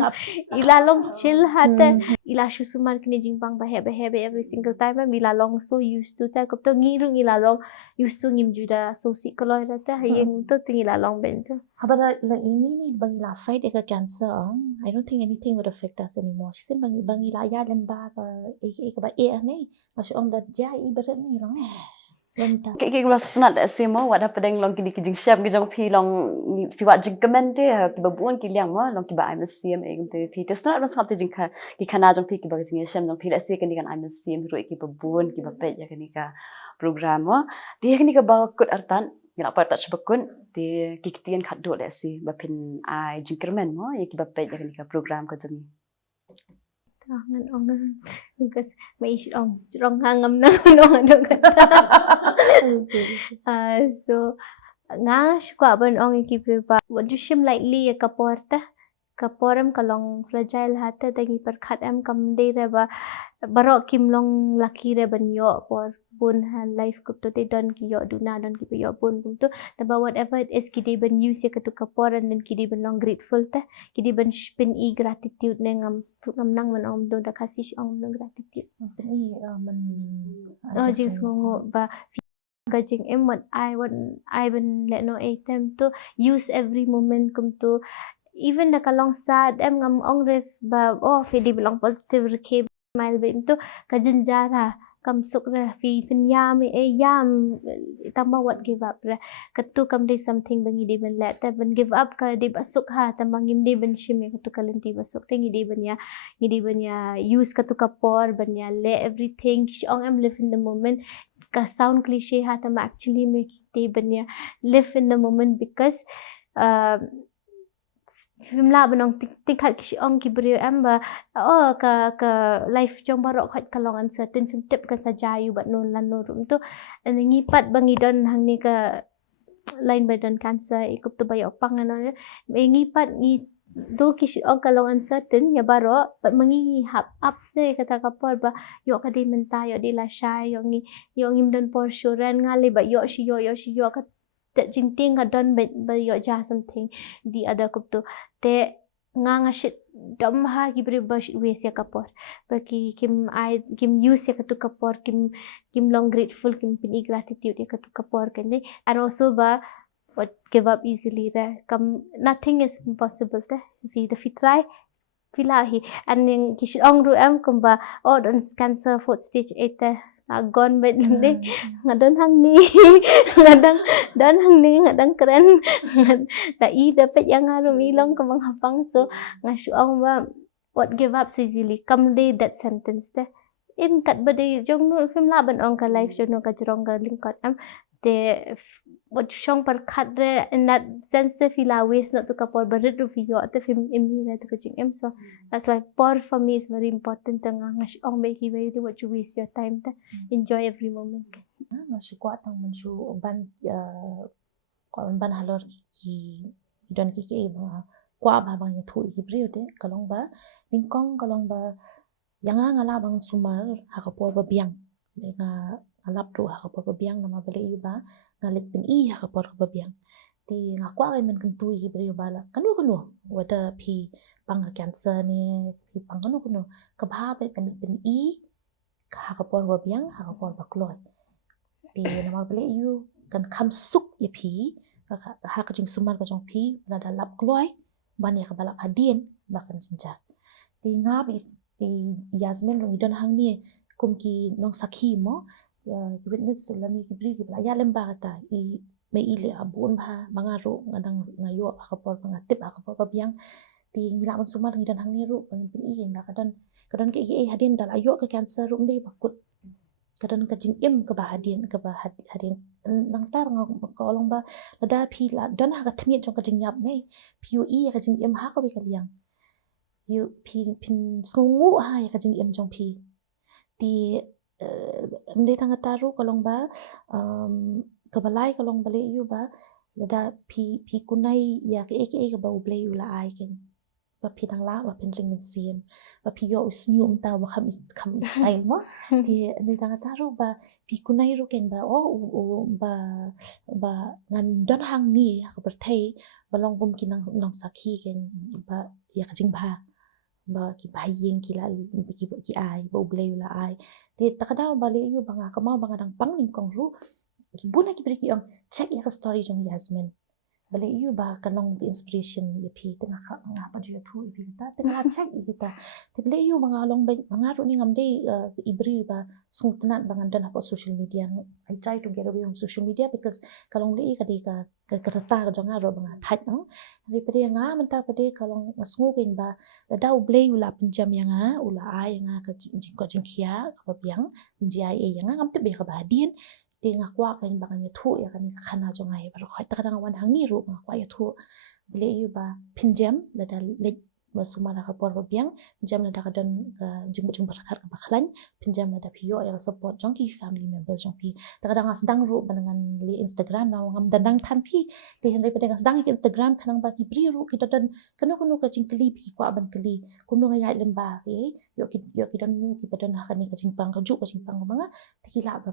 Lap. Ilalong chill hata. Ilashu sumar kini Jingpang bahebe every single time am ilalong so used to ta kapto ngirung ilalong used to ngim juda so si koloi rata hayeng to ting ilalong bento. Habang ini ni bang ila fight eka cancer I don't think anything would affect us anymore. She said bang ila ya lemba ka eka ba ni masuk on that jai ibarat ni lang lenta. Kiki ras tanat simo wada pedeng long kini kijing syam kijong pi long pi wat jingkemen te ki babuan ki liang mo long ki ba I'm sim egum te pi te tanat ras kapte jingka ki kana jong pi ki ba kijing syam long pi la se kini kan I'm sim ru ki babuan ki ba pe ya kini ka program mo dia kini ka ba kut artan ngila pa touch bakun ti ki kitien khat do le si ba pin ai jingkermen mo ya ki ba pe ya kini ka program ka jami Ngan ong because may strong hangam na no ano so nga shukwa ban ong ikipa what you shim lightly kaporta kaporam kalong fragile hata tangi perkhat am kam de ba barok kim long laki re ban yo por bun ha life kup to te don ki yo duna don ki yo bun kum to taba whatever it is ki de ban use ka to kapor and then ki de ban long grateful ta ki de ban spin e gratitude ne ngam nang man om do da kasih om no gratitude Ni man jing songo ba gajing em what I ban let no item to use every moment kum to even the kalong sad em ngam ong ref ba fi di belong positive ke smile ba to kajin jara kam suk ra fi yam yam tamba what give up ra katu kam de something bangi de ban let ta ban give up ka de basuk ha tamba ngim de ban shim katu kalanti basuk te ngi de ban ya use katu kapor ban ya le everything ong am live in the moment ka sound cliche ha tamba actually make de ban ya live in the moment because Fimla benong tingkat kishi ong kibrio amba ka life jong barok khat kalong uncertain film tip kan sajayu bat non lan no rum tu ngipat bangi don hang ni ka lain badan cancer ikup tu bayo pang ano ngipat ni do kishi ong kalong uncertain ya barok bat mangi hap up de kata kapor ba yo ka di menta yo di la shy yo ngim don por shuran ngali ba yo shi yo ka that jingting ka don ba yo ja something the other kup tu te nga shit dam ha gibri ba wes ya kapor baki kim use ya katu kapor kim long grateful kim pin gratitude ya katu kapor kende and also ba what give up easily ra come nothing is impossible te if you try filahi and in kish ong ru am kumba don cancer fourth stage 8 agon bet ni ngadon hang ni ngadang keren ta I dapat yang arum ilong kamang hapang so ngasu ong ba what give up so easily come day that sentence te in kat bade jong no film laban ong ka life jong no ka jrong ka lingkot am te what shong par khat re in that sense te fila waste not to kapor barit ru fi yo te film imni re to kaching em so that's why por for me is very important tang ngash ong be ki be what you waste your time te enjoy every moment nga shukwa tang mansu ban halor ki don ki ba kwa ba bang ya thu ki brio te kalong ba ningkong kalong ba yanga ngala bang sumar hakapor ba biang nga alap ru hakapor ba biang nama bale yu ba ngalik pin hakapor ba biang ti ngakwa ay man kentu ki brio bala kanu wada pi pang cancer ni pi pang kanu kabha ba pin hakapor ba biang hakapor ba kloy ti nama bale yu kan kham suk ya pi ha ka jing sumar ka jong pi la da lap kloy ban ya ka balap hadien bakan jinja ti nga bi Yasmin rong idon hang ni kum ki nong sakhi mo witness lani ki bri ki bla ya lemba ta I me ile abun ba mangaro ngadang ngayo akapor pangatip akapor pabiang ti ngila man sumar ngidon hang ni ru pangin pin I na kadon ke hadin dal ayo ka cancer rum dei bakut kadon ka jing im ka ba hadin nang tar ka olong ba lada phi la don ha ka thmi jong ka jing yap nei PUE ka jing im ha ka be ka liang yu pin sungu ha ya ka jing im jong pi ti ndai tang taru kalong ba kabalai kalong bale yu ba lada pi kunai ya ke ka ba uble yu la ai ken ว่าพี่ดังละว่าเป็นริงเป็นเสียมว่าพี่ยอสนิวมตาว่าคำสไตล์มั้งที่ในทางตารู้ว่าพี่คุณนายรู้เก่งว่าว่างานย้อนหางนี่กับประเทศว่าลองกุมกินน้องสักขี้กันว่าอยากจิงพาว่ากี่ใบยิงกี่ละกี่อายว่าอุบเลยละอายที่ตะกระดาวบาลีอยู่บางก็มาบางดังปังนิ่งกองรู้กี่บุญอะไรกี่บริกี่องเช็คอยากสตอรี่จงยาสมินbalik you bah kanong inspiration ya pi tengah ngapa dia tu ibi kita tengah check kita balik you mangalong mangaru ni ngamde ibri ba smutenat bangan dan apa social media I try to get away from social media because kalong le kadika kereta ka jangan ro bangan thaj daripada yang menta pada kalong smoking ba dau blay ula pinjam yang ula ai yang ka jingkia ka biang Jingiaid yang ngamte be ka bahadin ti ngakwa kan bangan ya thu ya kan khana jongai bar khoi ta kadang wan hang ni ru ngakwa ya thu bele yu ba pinjam la dal le masumara ka por biang jam la da kadon jing berkat ka bakhlan pinjam la da pio ya support jongki family members jongki ta kadang sedang ru dengan li Instagram na ngam dandang than pi ti hen daripada sedang ki Instagram kanang ba ki pri ru kita dan kanu ka jingkeli pi kwa ban keli kuno ngaya lemba yo ki dan nu ki badan ha kan ka Jingpang ka ju ka Jingpang manga tikila ba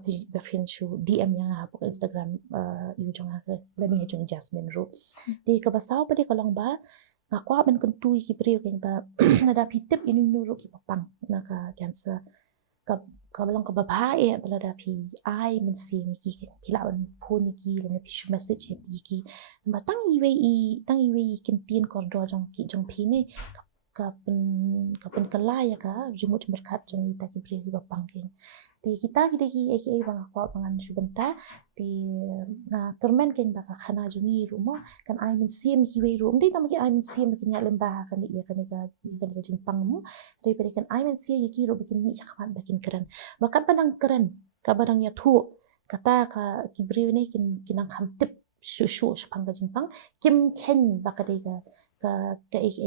fin shu DM yang ha po Instagram yu jonga ka la ni jong Jasmine ru ti ka basau pa di kalong ba ngakwa ban kentui ki priu kan ba ada pitip ini nuru ki papang naka cancer ka balong ka babha bala da pi ai men si ni ki pila ban phone ni ki le pi message ki ba tang i we kintin kor do jong pi ni ka pen kala ya ka jumut berkat jong ita ki priu ki papang ken ti kita ki aka bang akwa pangan subenta ti na kermen ken ba khana jungi rumo kan ai men sim ki we rum di tam ki ai men sim ki nya lemba kan iya kan ka Jingpang mu daripada kan ai men sim ki ro bikin mi chakman bikin keren bakat padang keren ka barang ya thu kata ka ki briu ni kinang khamtip shu pang ka Jingpang kim ken bakade ka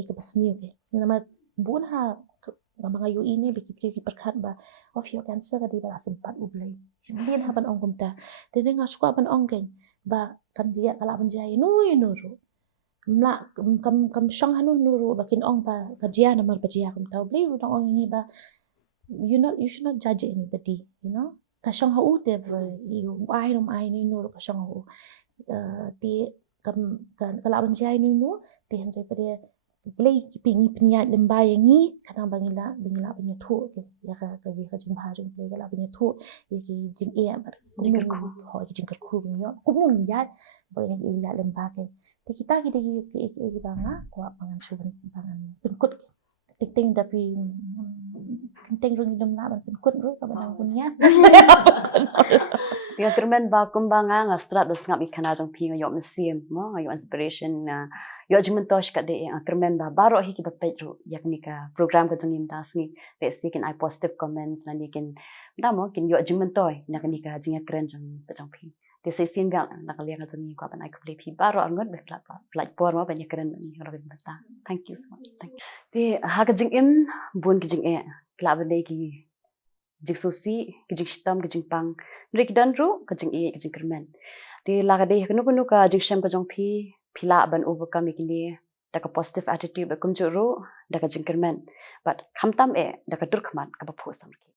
ka basniu ke nama bun ha mga yu ini biki perkat ba of your cancer ka di ba sempat ublay din haban ong kumta tene nga suka ban ong ken ba kan dia kala ban jai nui nuru mla kam shang hanu nuru bakin ong ba ka dia namar ba dia kumta ublay ru ong ini ba you should not judge anybody you know ka shang ha ute you ai ni nuru ka shang ha ti kam kala ban jai nu ti han daripada play pingi pnia lembayang ni kadang bangila punya thu ke ya ka jingpha jong play kala punya thu ya ki Jingiaid jingkerku ho ki jingkerku ni yo kumung ya bang ya lemba ke ti kita ki banga ko pangan suban pangan penkut ting tapi ting rung idom la ban penkut ru ka bang punya Yang kermen ba kumbanga nga strat dos ngam ikana jong pi yo mesim mo yo inspiration na yo jimentosh ka de ang kermen ba baro hi ki bapet ru yakni ka program ka jong imtas ni pe sikin I positive comments na nikin damo kin yo jimentoy na kani ka Jingïakren jong pi te se sin ga na ka liang jong ni ko ban I ko pi baro angot be plat por mo Jingïakren ni ro bin bata thank you so much thank you te ha ka jing im bun ki jing e klab de ki jigsusi ki jigstam ki Jingpang rik dan ru ka Jingiaid ka Jingkermen ti laga de kunu ka jigsam ka jong pi pila ban overcome ikini da ka positive attitude ba kum ru da ka Jingkermen but khamtam da ka durkman ka ba phosam ki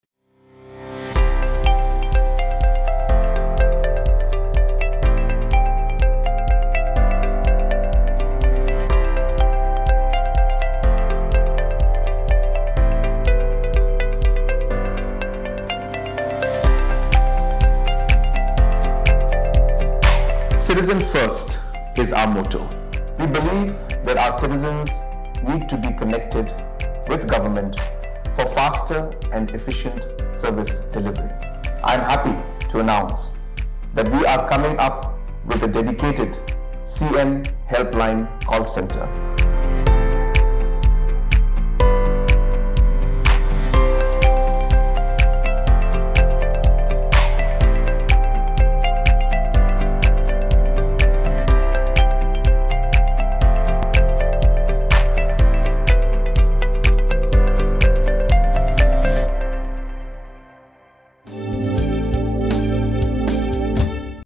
Citizen first is our motto. We believe that our citizens need to be connected with government for faster and efficient service delivery. I am happy to announce that we are coming up with a dedicated CM helpline call center